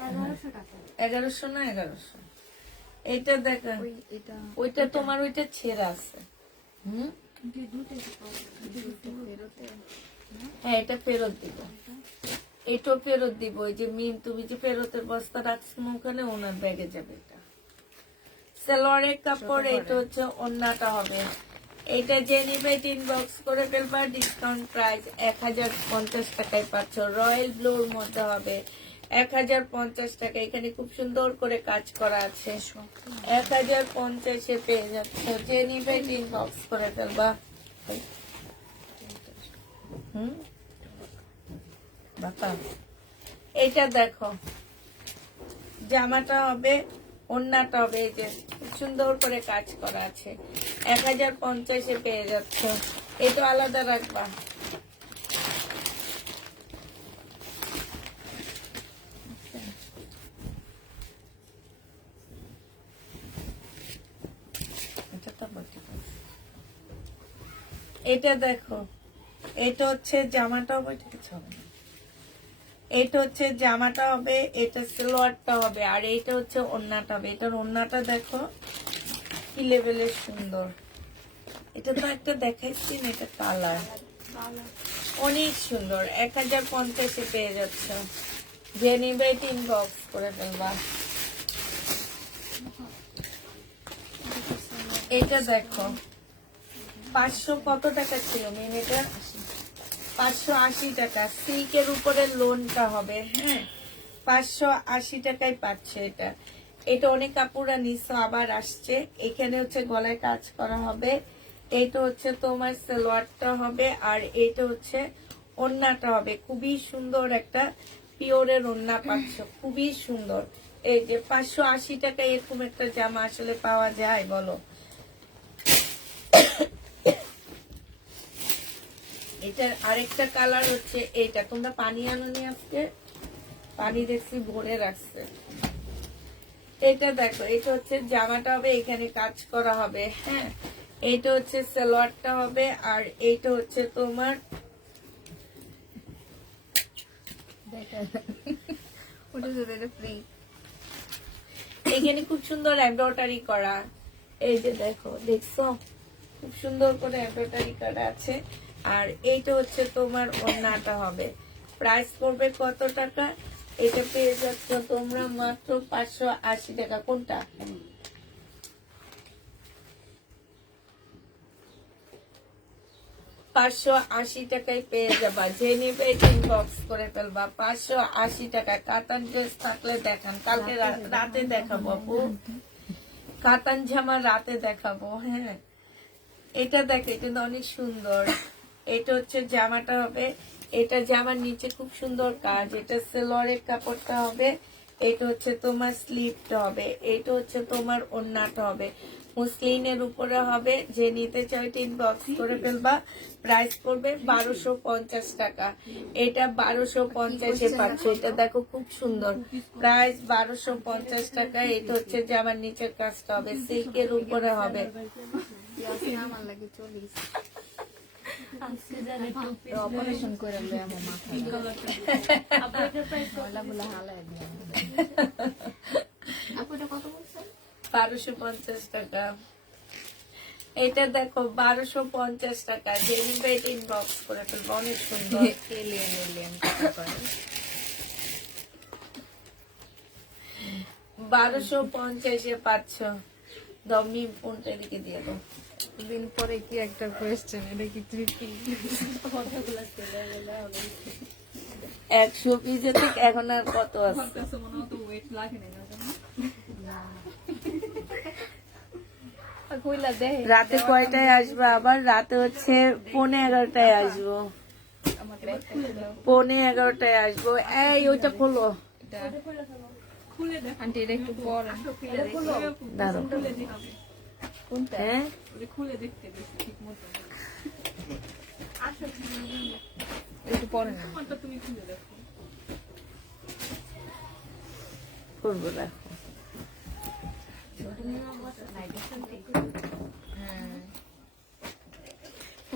1100 টাকা। 1100 না 1100। এইটা দেখো, ওইটা তোমার ওইটা ছেঁড়া আছে। হ্যাঁ, এটা ফেরত দিব, এটাও ফেরত দিব। ওই যে মিম, তুমি যে ফেরতের বস্তা রাখছো ওখানে, ওনার ব্যাগে যাবে। এটা সালোয়ারের কাপড়, এটা হচ্ছে ওড়নাটা হবে। এটা যে নিবে ইনবক্স করে ফেলবা। ডিসকাউন্ট প্রাইস 1050 টাকায় পাচ্ছ। রয়্যাল ব্লুর মধ্যে হবে, 1050 টাকা। এখানে খুব সুন্দর করে কাজ করা আছে। 1050-এ পেয়ে যাচ্ছ। যে নিবে ইনবক্স করে ফেলবা। বাবা, এটা দেখো, জামাটা হবে, ওড়নাটা হবে এই যে খুব সুন্দর করে কাজ করা আছে, 1050-এ পেয়ে যাচ্ছ। এটা আলাদা রাখবা। এটা দেখো, এটা হচ্ছে জামাটা হবে, এটা কিছু হবে না। এটা হচ্ছে জামাটা হবে, এটা সালোয়ারটা হবে, আর এটা হচ্ছে ওড়নাটা হবে। এটার ওড়নাটা দেখো কি লেভেলের সুন্দর। এটা তো একটা দেখাইছি না, এটা কালার অনেক সুন্দর। 1050-এ পেয়ে যাচ্ছ। যে নিবে এটা ইনবক্স করে ফেলবা। এটা দেখো 500 কত টাকা ছিল মেন? এটা 580 টাকা। সিল্কের উপরে লোনটা হবে, হ্যাঁ 580 টাকায় পাচ্ছে এটা। এটা অনেক কাপড়া নিচে আবার আসছে। এখানে হচ্ছে গলায় কাজ করা হবে, এইটা হচ্ছে তোমার সালোয়ারটা হবে, আর এইটা হচ্ছে ওড়নাটা হবে। খুবই সুন্দর একটা পিওরের ওড়না পাচ্ছ, খুবই সুন্দর। এই যে 580 টাকায় এরকম একটা জামা আসলে পাওয়া যায় বলো? এটার আরেকটা কালার হচ্ছে এইটা। তোমরা পানি আনোনি আজকে? পানি দেখছি ভরে রাখছে। এটা দেখো, এটা হচ্ছে জামাটা হবে, এখানে কাজ করা হবে, হ্যাঁ এইটা হচ্ছে সালোয়ারটা হবে, আর এইটা হচ্ছে তোমার এখানে খুব সুন্দর এমব্রয়ডারি করা। এই যে দেখো, দেখছো খুব সুন্দর করে এমব্রয়ডারি করা আছে। আর এইটা হচ্ছে তোমার ওড়নাটা হবে। প্রাইস পড়বে কত টাকা? এটা পেয়ে যাচ্ছ তোমরা মাত্র 580 টাকা। কোনটা? 580 টাকায় পেয়ে যাবা। যে নিবে ইনবক্স করে ফেলবা। 580 টাকা। কাতান ড্রেস থাকলে দেখান, কালকে রাতে দেখাবো আপু। কাতান জামা রাতে দেখাবো, হ্যাঁ। এটা দেখে কিন্তু অনেক সুন্দর। এটা হচ্ছে জামাটা হবে, এটা জামার নিচে খুব সুন্দর কাজ। এটা সালোয়ারের কাপড়টা হবে, এটা হচ্ছে তোমার স্লিভটা হবে, এটা হচ্ছে তোমার ওড়নাটা হবে। মুসলিনের উপরে হবে। যে নিতে চাও ইনবক্স করে ফেলবা। প্রাইস পড়বে 1250 টাকা। এটা 1250-এ পাচ্ছে। এটা দেখো খুব সুন্দর, প্রাইস 1250 টাকা। এটা হচ্ছে জামার নিচের কাজটা হবে, সিল্কের উপরে হবে। অপারেশন করে আমার মাথা 1250 টাকা। এটা দেখো 1250 টাকা। যে নিবে ইনবক্স করে ফেলবো। অনেক সুন্দর। 1250-এ পাচ্ছ। দমি ফোনটা এদিকে দিয়ে দাও। দিন পরে কি একটা কোয়েশ্চেন, এটা কি তুই কি 100 পিসে থেকে এখন আর কত আছে? রাতে কয়টায় আসবে আবার? রাতে হচ্ছে 11:30-টায় আসবো। 11:30-টায় আসবো। এই ওইটা খোলো। আন্টি এটা একটু পরে দাঁড়াও। হ্যাঁ একটু পরে না করবো, দেখো।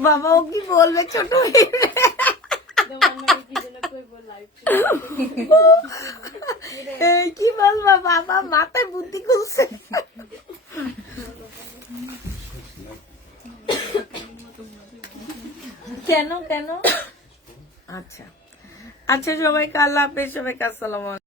বাবা ও কি বলবে ছোট মেয়ে? এই কি বলবা বাবা? মাথায় বুদ্ধি খুলছে। কেন কেন? আচ্ছা আচ্ছা, সবাইকে আল্লাহ হাফেজ, সবাইকে আসসালামু আলাইকুম।